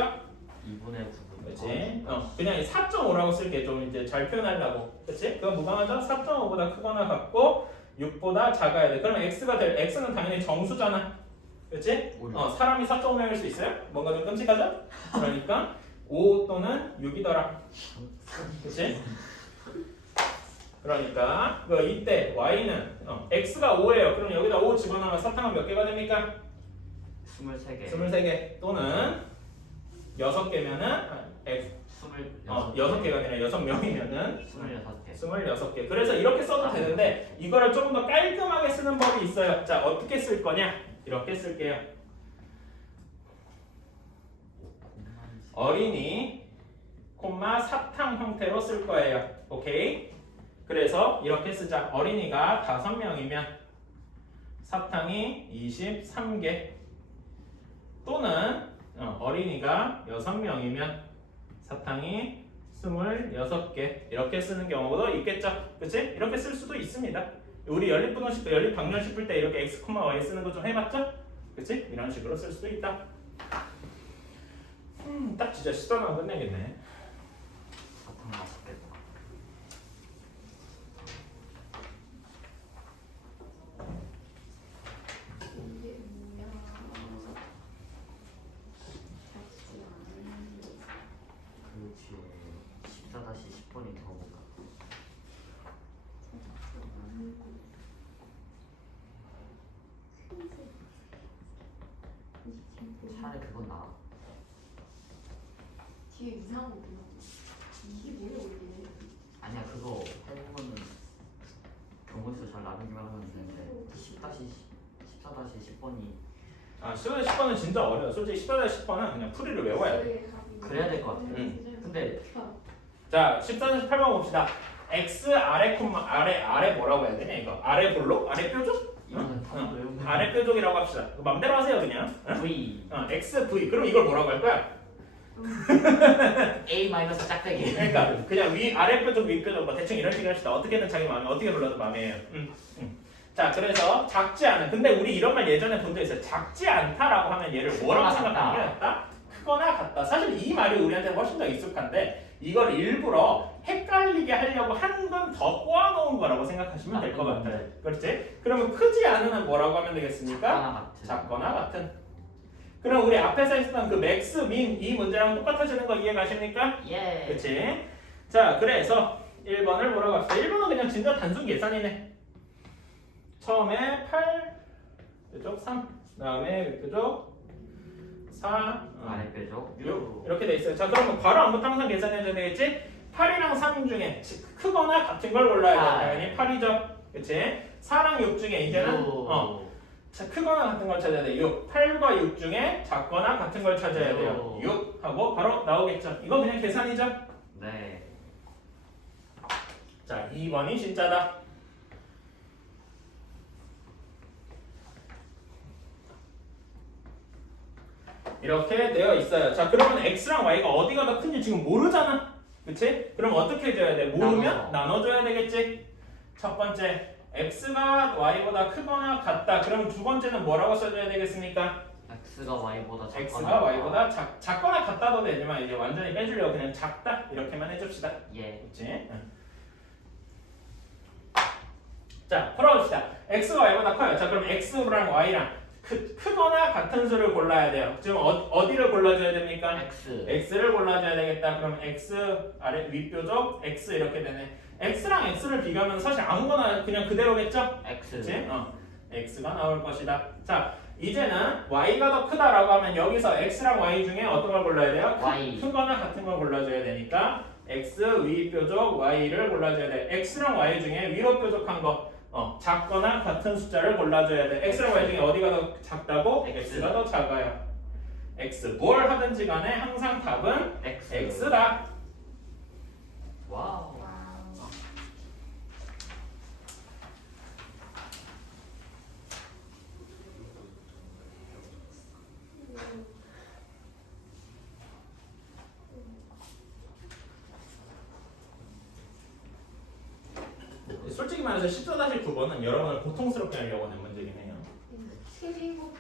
2분의 9분의. 그렇지? 그냥 4.5라고 쓸게. 좀 이제 잘 표현하려고. 그렇지? 그건 무방하죠? 4.5보다 크거나 같고 6보다 작아야 돼. 그럼 x는 당연히 정수잖아. 그렇지? 사람이 4.5명일 수 있어요? 뭔가 좀 끔찍하죠? 그러니까 5 또는 6이더라. 그렇지? 그러니까 이때 y는 x가 5예요. 그럼 여기다 5 집어넣으면 사탕은 몇 개가 됩니까? 23개. 23개 또는 6개면은 6개가 아니라 6명이면은 26개. 26개. 그래서 이렇게 써도 되는데 이거를 조금 더 깔끔하게 쓰는 법이 있어요. 자, 어떻게 쓸 거냐? 이렇게 쓸게요. 어린이 콤마 사탕 형태로 쓸 거예요. 오케이? 그래서 이렇게 쓰자. 어린이가 5명이면 사탕이 23개 또는 어린이가 6명이면 사탕이 26개 이렇게 쓰는 경우도 있겠죠. 그치? 이렇게 쓸 수도 있습니다. 우리 연립부등식, 연립방정식 풀 때 이렇게 x, y 쓰는 거 좀 해봤죠? 그치? 이런 식으로 쓸 수도 있다. 딱 진짜 시도하면 끝내겠네. 사탕 5개. 이게 뭐야? 작지 않은 그 뒤에 14-10번이 들어볼까? 차라리 그건 나아. 뒤에 이상한 거 뭐야? 이게 뭐야 이게? 아니야 그거 해보면은 경우수 잘 나누기만 하면 되는데 14-10번이 아, 10번은 진짜 어려워. 솔직히 10번은 그냥 풀이를 외워야 돼. 그래야 될 것 같아. 응. 근데 자, 14-8번 봅시다. x 아래 콤마 아래 뭐라고 해야 되냐 이거? 아래 볼록? 아래 뾰족? 이거는 다 외우면 아래 뾰족이라고 합시다. 맘대로 하세요 그냥. V x, v. 그럼 이걸 뭐라고 할 거야? A 마이너스 짝대기. 그러니까 그냥 아래 뾰족, 위 뾰족 뭐 대충 이런 식으로 합시다. 어떻게든 자기 마음에 어떻게 불러도 마음이에요. 자, 그래서 작지 않은. 근데 우리 이런 말 예전에 본 적 있어요. 작지 않다라고 하면 얘를 뭐라고 생각하는 게 낫다? 크거나 같다. 사실 이 말이 우리한테 훨씬 더 익숙한데 이걸 일부러 헷갈리게 하려고 한 번 더 꼬아놓은 거라고 생각하시면 될 것 같아요. 그렇지? 그러면 크지 않은은 뭐라고 하면 되겠습니까? 작거나 같은. 그럼 우리 앞에서 했던 그 맥스, 민 이 문제랑 똑같아지는 거 이해가십니까? 예. 그렇지? 자, 그래서 1번을 뭐라고 합시다. 1번은 그냥 진짜 단순 계산이네. 처음에 8 이쪽 3 그다음에 이쪽 4 아래 뾰족 6 이렇게 돼 있어요. 자, 그러면 괄호 안부터 항상 계산해줘야 되겠지? 8이랑 3 중에 크거나 같은 걸 골라야 돼. 당연히 8이죠. 그치? 4랑 6 중에 이제는 자, 크거나 같은 걸 찾아야 돼. 6. 8과 6 중에 작거나 같은 걸 찾아야 돼요. 6 하고 바로 나오겠죠. 이거 그냥 계산이죠. 네. 자, 2번이 진짜다. 이렇게 되어 있어요. 자, 그러면 x랑 y가 어디가 더 큰지 지금 모르잖아. 그치? 그럼 어떻게 해줘야 돼? 모르면 나눠줘야 되겠지? 첫 번째, x가 y보다 크거나 같다. 그럼 두 번째는 뭐라고 써줘야 되겠습니까? x가 y보다 작거나 x가 y보다 작거나 같다도 되지만 이제 완전히 빼주려고 그냥 작다 이렇게만 해줍시다. 예. 그치? 응. 자, 풀어봅시다. x가 y보다 커요. 자, 그럼 x랑 y랑 크거나 같은 수를 골라야 돼요. 지금 어디를 골라줘야 됩니까? x x를 골라줘야 되겠다. 그럼 x 아래 윗표적 x 이렇게 되네. x랑 x를 비교하면 사실 아무거나 그냥 그대로겠죠? x 그치? x가 나올 것이다. 자, 이제는 y가 더 크다라고 하면 여기서 x랑 y 중에 어떤 걸 골라야 돼요? y 크거나 같은 걸 골라줘야 되니까 x 위표적 y를 골라줘야 돼. x랑 y 중에 위로 표적한 거 작거나 같은 숫자를 골라줘야 돼. x랑 y 중에 어디가 더 작다고? X. x가 더 작아요. x 뭘 하든지 간에 항상 답은 x x다. 와우. 솔직히 말해서 14-9번은 여러분을 고통스럽게 하려고 낸 문제긴 해요. 생긴 것도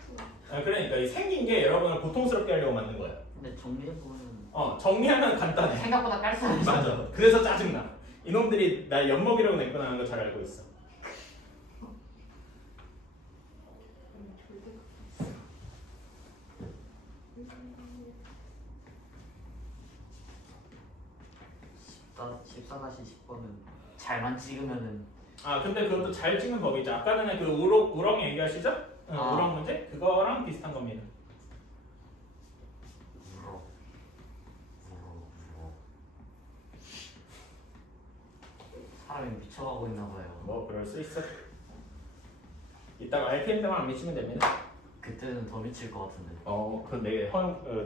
그러니까 이 생긴 게 여러분을 고통스럽게 하려고 만든 거야. 근데 정리해보면 정리하면 간단해. 생각보다 깔끔해. 맞아. 그래서 짜증나. 이놈들이 나 엿먹이려고 냈구나 하는 거 잘 알고 있어. 나 14-10번은 잘만 찍으면은 근데 그것도 잘 찍는 법이죠. 아까 전에 그 우렁 얘기하시죠? 우렁 문제? 그거랑 비슷한 겁니다. 사람이 미쳐가고 있나봐요. 뭐 그럴 수 있어. 이따가 RPM 때만 안 미치면 됩니다. 그때는 더 미칠 것 같은데. 그건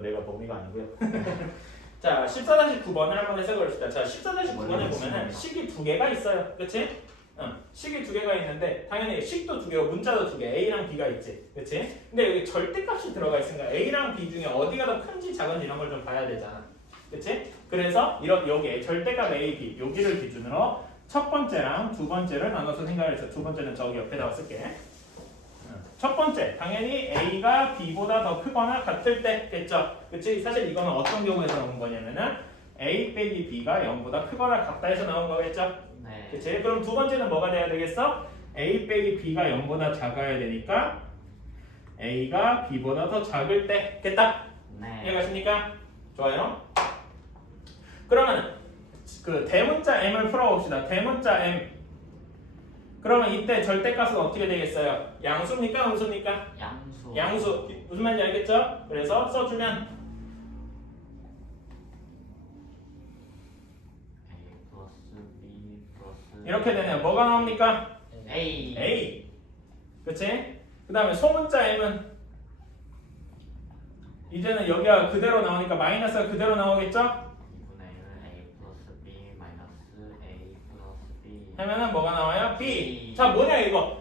내가 범위가 아니고요. 자, 14-9번을 한번 해석을 합시다. 자, 14-9번에 보면은 식이 두 개가 있어요. 그치? 식이 두 개가 있는데 당연히 식도 두 개고 문자도 두 개, A랑 B가 있지. 그치? 근데 여기 절대값이 들어가 있으니까 A랑 B 중에 어디가 더 큰지 작은지 이런 걸 좀 봐야 되잖아. 그치? 그래서 여기에 절대값 A, B 여기를 기준으로 첫 번째랑 두 번째를 나눠서 생각을 해서 두 번째는 저기 옆에다가 쓸게. 첫 번째, 당연히 A가 B보다 더 크거나 같을 때겠죠. 그치? 사실 이거는 어떤 경우에서 나온 거냐면은 A 빼기 B가 0보다 크거나 같다 해서 나온 거겠죠. 네. 그치? 그럼 두 번째는 뭐가 돼야 되겠어? A 빼기 B가 0보다 작아야 되니까 A가 B보다 더 작을 때겠다. 네. 이해가십니까? 좋아요. 그러면 그 대문자 M을 풀어봅시다. 대문자 M. 그러면 이때 절대값은 어떻게 되겠어요? 양수입니까? 음수입니까? 양수. 양수. 무슨 말인지 알겠죠? 그래서 써주면 A 플러스 B 플러스 이렇게 되네요. 뭐가 나옵니까? A. A. 그치? 그 다음에 소문자 M은 이제는 여기가 그대로 나오니까 마이너스가 그대로 나오겠죠? 2분의 1은 A 플러스 B 마이너스 A 플러스 B. 하면은 뭐가 나와요? B. B. 자, 뭐냐 이거?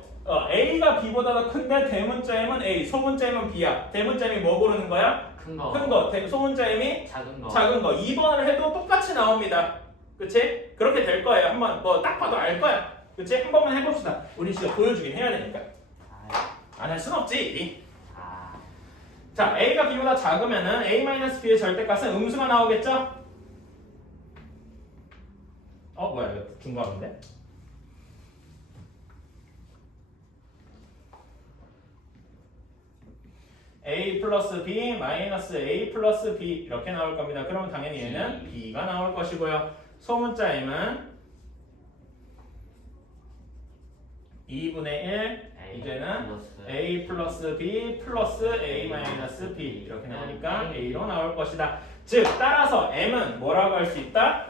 A가 B보다 더 큰데 대문자 M은 A, 소문자 M은 B야. 대문자 M이 뭐 고르는 거야? 큰 거. 큰 거. 소문자 M이 작은 거. 작은 거. 2번을 해도 똑같이 나옵니다. 그치? 그렇게 될 거예요. 한번 뭐 딱 봐도 알 거야. 그치? 한 번만 해봅시다. 우리 진짜 보여주긴 해야 되니까. 안 할 순 없지. 자, A가 B보다 작으면은 A-B의 절대값은 음수가 나오겠죠? 뭐야 이거 중괄호인데? A 플러스 B 마이너스 A 플러스 B 이렇게 나올 겁니다. 그러면 당연히 얘는 B가 나올 것이고요. 소문자 M은 2분의 1 이제는 A 플러스 B 플러스 A 마이너스 B 이렇게 나오니까 A로 나올 것이다. 즉 따라서 M은 뭐라고 할 수 있다?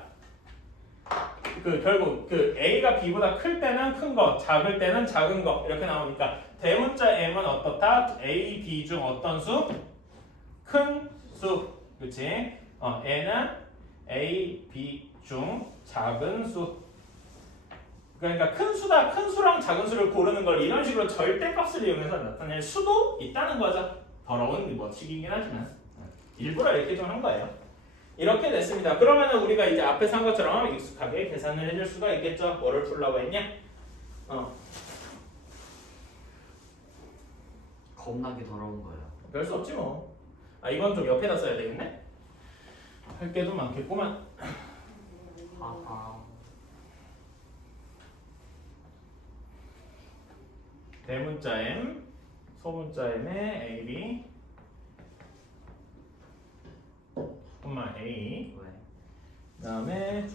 결국 A가 B보다 클 때는 큰 거, 작을 때는 작은 거 이렇게 나오니까 대문자 M은 어떻다? A, B 중 어떤 수? 큰 수. 그치? N은 A, B 중 작은 수. 그러니까 큰 수다, 큰 수랑 작은 수를 고르는 걸 이런 식으로 절대값을 이용해서 나타낼 수도 있다는 거죠. 더러운 뭐 식이긴 하지만 일부러 이렇게 좀 한 거예요. 이렇게 됐습니다. 그러면은 우리가 이제 앞에서 한 것처럼 익숙하게 계산을 해줄 수가 있겠죠. 뭐를 풀라고 했냐? 겁나게 더러운 거예요. 별 수 없지 뭐. 아 이건 좀 옆에다 써야 되겠네. 할 게 좀 많겠구만. 하하. 대문자 M, 소문자 M의 AB, A. 왜? 그다음에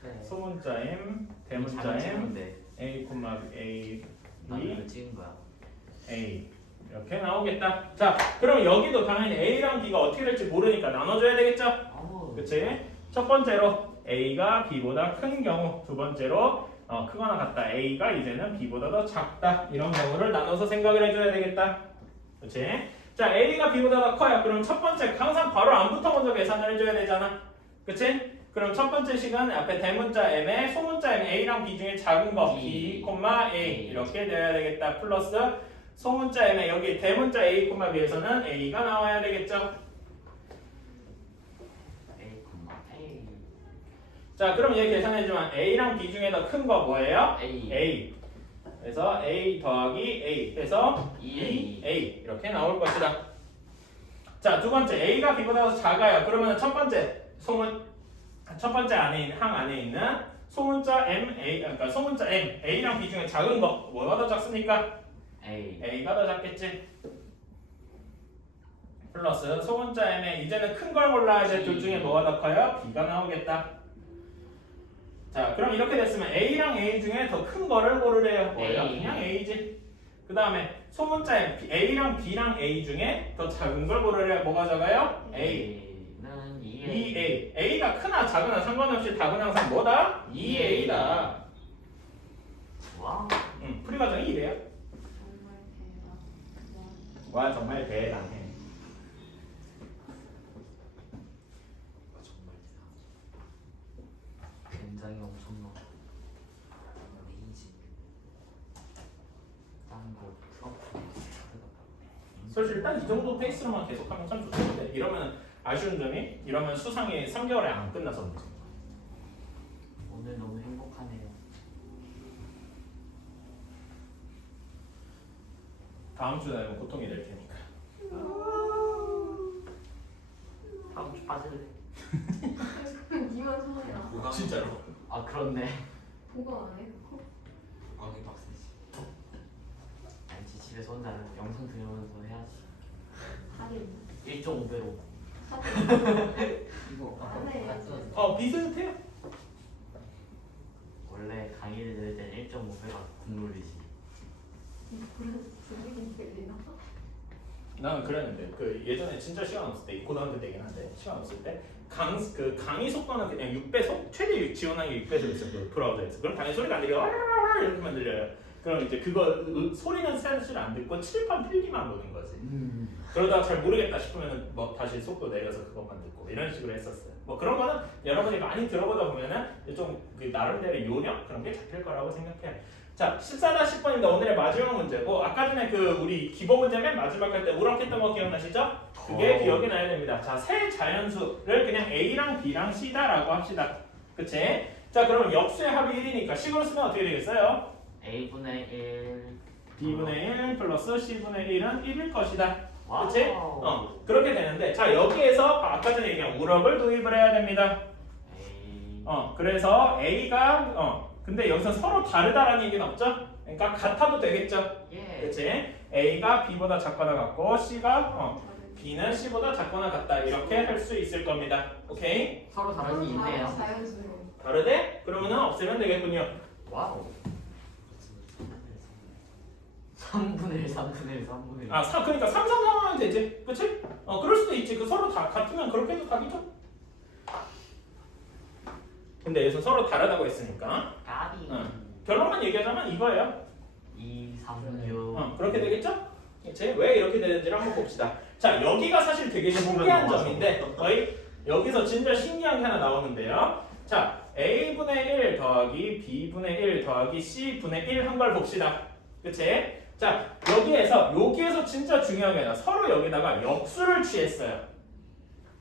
그래. 소문자 M, 대문자 잘 M, 찍었는데. A, A, 난 B, 이거 찍은 거야. A 이렇게 나오겠다. 자, 그럼 여기도 당연히 A랑 B가 어떻게 될지 모르니까 나눠줘야 되겠죠? 어우. 그치? 첫 번째로 A가 B보다 큰 경우, 두 번째로 크거나 같다. A가 이제는 B보다 더 작다. 이런 경우를 나눠서 생각을 해줘야 되겠다. 그치? 자, A가 B보다 더 커요. 그럼 첫 번째 항상 바로 안부터 먼저 계산을 해줘야 되잖아. 그치? 그럼 첫 번째 식은 앞에 대문자 M에 소문자 M A랑 B 중에 작은 거 B, A 이렇게 돼야 되겠다. 플러스 소문자 M에 여기 대문자 A, B에서는 A가 나와야 되겠죠. A. 자, 그럼 얘 계산해주면 A랑 B 중에 더 큰 거 뭐예요? A. A. 그래서 A 더하기 A 해서 2A 이렇게 나올 것이다. 자, 두 번째 A가 B보다 더 작아요. 그러면 첫 번째 항 안에 있는 소문자 M, A, 그러니까 소문자 M, A랑 B 중에 작은 거 뭐가 더 작습니까? A가 더 작겠지. 플러스 소문자 M에 이제는 큰 걸 골라야 돼. 둘 중에 뭐가 더 커요? B가 나오겠다. 자, 그럼 이렇게 됐으면 A랑 A 중에 더 큰 거를 고르래요. 뭐예요? A. 그냥 A지. 그 다음에 소문자 M, A랑 B랑 A 중에 더 작은 걸 고르래요. 뭐가 작아요? A. A는 2A. A가 크나 작으나 상관없이 답은 항상 뭐다? 2A다. 와. 풀이 과정이 이래요. 정말 대박. 와, 정말 대단해. 정말 굉장히 엄청나. 레이지. 딴거 트러플. 사실 딱 이 정도 페이스로만 계속하면 참 좋을 텐데 이러면 아쉬운 점이 이러면 수상이 3개월에 안 끝나서 문제. 오늘 너무 행복하네요. 다음 주 되면 고통이 될 테니까. 다음 주 빠질래. 니만 소원이야. 보강. 진짜로. 아 그렇네. 보고 안 해? 보강이 빡세지. 알지 집에서 혼자 영상 들으면서 해야지. 하긴. 1.5배로. 하긴. 이거 안 해. 비슷해요. 원래 강의를 들을 땐 1.5배가 국룰이지. 그런 분위기 들리나? 나는 그랬는데 그 예전에 진짜 시간 없을 때 고등학교 때긴 한데 시간 없을 때 강의 속도는 그냥 6배속 최대 지원한 게 6배속 있어 그 브라우저에서. 그럼 당연히 소리가 안 들려. 이렇게만 들려요. 그럼 이제 그거 소리는 사실 안 듣고 칠판 필기만 보는 거지. 그러다가 잘 모르겠다 싶으면은 뭐 다시 속도 내려서 그것만 듣고 이런 식으로 했었어요. 뭐 그런 거는 여러분이 많이 들어보다 보면은 좀그 나름대로 요령 그런 게 잡힐 거라고 생각해요. 자, 14-10번입니다. 오늘의 마지막 문제고 아까 전에 그 우리 기본 문제 맨 마지막 할 때 우럭했던 거 기억나시죠? 그게 기억이 나야 됩니다. 자, 세 자연수를 그냥 A랑 B랑 C다라고 합시다. 그치? 자, 그러면 역수의 합이 1이니까 식으로 쓰면 어떻게 되겠어요? A분의 1. B분의 1 플러스 C분의 1은 1일 것이다. 와우. 그치? 그렇게 되는데 자, 여기에서 아까 전에 얘기한 우럭을 도입을 해야 됩니다. A. 그래서 A가 근데 여기서 서로 다르다라는 얘기는 없죠? 그러니까 같아도 되겠죠? 예. 그치? A가 B보다 작거나 같고 C가 B는 C보다 작거나 같다 이렇게 할 수 있을 겁니다. 오케이? 서로 다른 게 있네요. 자연스러워. 다르대? 그러면은 없애면 되겠군요. 와우. 3분의 1, 3분의 1, 3분의 1. 그러니까 3, 3, 3 하면 되지. 그치? 그럴 수도 있지. 그 서로 다 같으면 그렇게 해도 답이죠. 근데 여기서 서로 다르다고 했으니까 까비. 결론만 얘기하자면 이거예요. 2, 3, 6. 그렇게 되겠죠? 그치? 왜 이렇게 되는지를 한번 봅시다. 자, 여기가 사실 되게 신기한 점인데 여기서 진짜 신기한 게 하나 나오는데요. 자, a분의 1 더하기 b분의 1 더하기 c분의 1 한 걸 봅시다. 그치? 자, 여기에서 진짜 중요한 게 서로 여기다가 역수를 취했어요.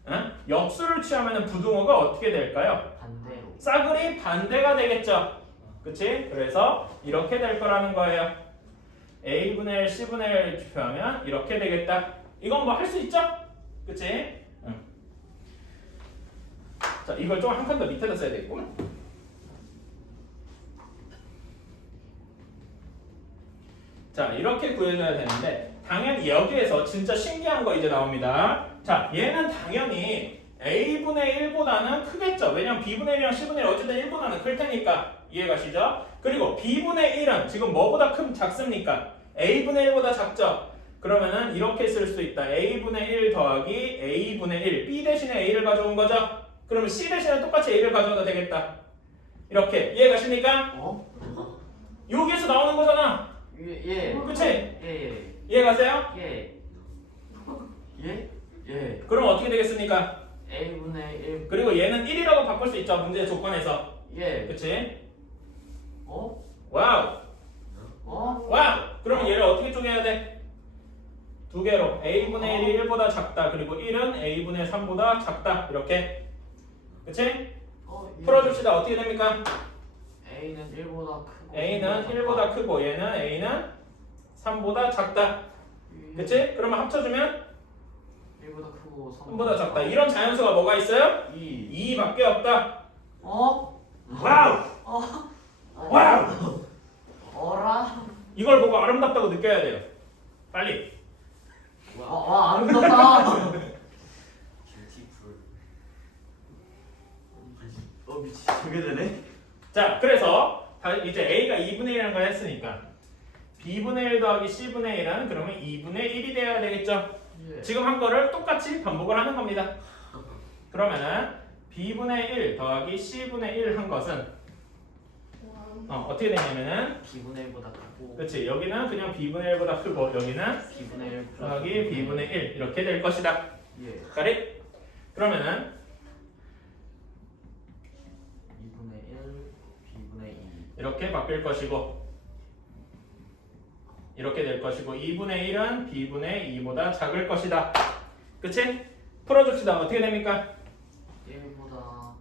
응? 역수를 취하면 부등호가 어떻게 될까요? 반대로. 싸그리 반대가 되겠죠. 그치? 그래서 이렇게 될 거라는 거예요. a분의 1 c분의 1 표하면 이렇게 되겠다. 이건 뭐 할 수 있죠? 그치? 응. 자, 이걸 좀 한 칸 더 밑에다 써야 되겠구만. 자, 이렇게 구해줘야 되는데 당연히 여기에서 진짜 신기한 거 이제 나옵니다. 자, 얘는 당연히 a분의 1보다는 크겠죠. 왜냐면 b분의 1이랑 c분의 1 어쨌든 1보다는 클 테니까. 이해가시죠? 그리고 b분의 1은 지금 뭐보다 작습니까? a분의 1보다 작죠? 그러면은 이렇게 쓸 수 있다. a분의 1 더하기 a분의 1 b 대신에 a를 가져온 거죠? 그러면 c 대신에 똑같이 a를 가져와도 되겠다. 이렇게 이해가십니까? 여기에서 나오는 거잖아. 예. 그치? 예. 이해가세요? 예. 예? 예. 그럼 어떻게 되겠습니까? a분의 1. 그리고 얘는 1이라고 바꿀 수 있죠. 문제 조건에서. 예. 그치? 어? 와우. 와우. 그러면 얘를 어떻게 쪼개야 돼? 두 개로. a분의 1이 1보다 작다. 그리고 1은 a분의 3보다 작다. 이렇게. 그치? 예. 풀어줍시다. 어떻게 됩니까? a는 1보다 크고. a는 1보다 크고 얘는 a는 3보다 작다. 그치? 그러면 합쳐주면 1보다 크고 3보다 작다. 이런 자연수가 뭐가 있어요? 2. 2밖에 없다. 어? 와우! 와우! 어라? 이걸 보고 아름답다고 느껴야 돼요. 빨리. 와 아름답다. 뷰티풀. 미치. 저게 되네. 자, 그래서 이제 a가 2분의 1이라는 걸 했으니까 b분의 1 더하기 c분의 1은 그러면 2분의 1이 되어야 되겠죠. 예. 지금 한 거를 똑같이 반복을 하는 겁니다. 그러면은 b분의 1 더하기 c분의 1 한 것은 어떻게 되냐면은 b분의 1보다 크고. 그렇지, 여기는 그냥 b분의 1보다 크고 여기는 b분의 1 더하기 b분의 1 이렇게 될 것이다. 예. 가리? 그러면은 2분의 1 b분의 2. 이렇게 바뀔 것이고 이렇게 될 것이고 2분의 1은 b분의 2보다 작을 것이다. 그치? 풀어줍시다. 어떻게 됩니까? 1보다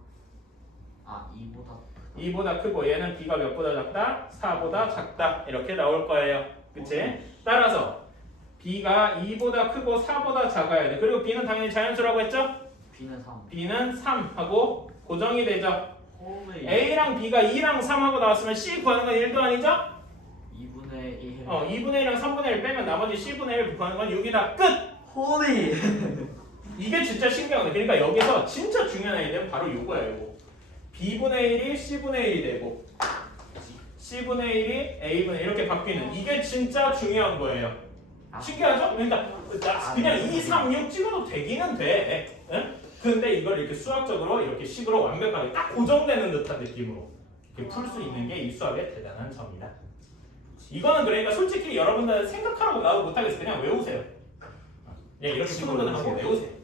2보다 2보다 크고 얘는 b가 몇보다 작다? 4보다 작다. 이렇게 나올 거예요. 그치? 따라서 b가 2보다 크고 4보다 작아야 돼. 그리고 b는 당연히 자연수라고 했죠? b는 3. b는 3하고 고정이 되죠. 홀리. a랑 b가 2랑 3하고 나왔으면 c 구하는 건 1도 아니죠? 2분의 1. 2분의 1이랑 3분의 1 빼면 나머지 c분의 1 구하는 건 6이다. 끝! 홀리. 이게 진짜 신기한 거예요. 그러니까 여기서 진짜 중요한 아이디어는 바로 이거야. 이거. b분의 1이 c분의 1이 되고 c분의 1이 a분의 1 이렇게 바뀌는 이게 진짜 중요한 거예요. 신기하죠? 그러니까 그냥 2, 3, 6 찍어도 되기는 돼. 응? 근데 이걸 이렇게 수학적으로 이렇게 식으로 완벽하게 딱 고정되는 듯한 느낌으로 이렇게 풀 수 있는 게 이 수학의 대단한 점이다. 이거는 그러니까 솔직히 여러분들 생각하라고 나도 못하겠어요. 그냥 외우세요. 예, 이렇게 푸는 거는 하고 외우세요.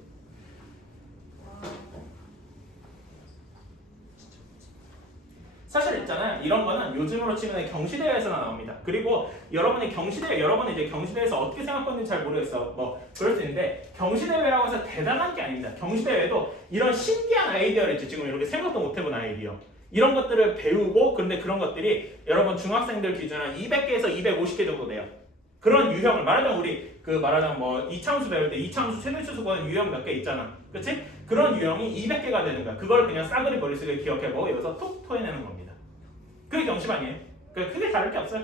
사실 있잖아요. 이런 거는 요즘으로 치면 경시대회에서나 나옵니다. 그리고 여러분이 이제 경시대회에서 어떻게 생각하는지 잘 모르겠어. 뭐 그럴 수 있는데 경시대회라고 해서 대단한 게 아닙니다. 경시대회도 이런 신기한 아이디어를 있죠. 지금 이렇게 생각도 못 해본 아이디어. 이런 것들을 배우고 그런데 그런 것들이 여러분 중학생들 기준으로 200개에서 250개 정도 돼요. 그런 유형을 말하자면 우리 말하자면 뭐 이차함수 배울 때 이차함수 최대치수 구하는 유형 몇 개 있잖아. 그렇지? 그런 유형이 200개가 되는 거야. 그걸 그냥 싸그리 머릿속에 기억해보고 여기서 톡 토해내는 겁니다. 그게 경시반이에요. 크게 다를 게 없어요.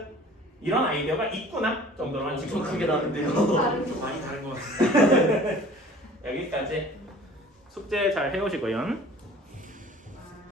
이런 아이디어가 있구나 정도로만 지금 크게 나는데요. 좀 많이 다른 것 같은데. 여기까지 숙제 잘 해오시고요.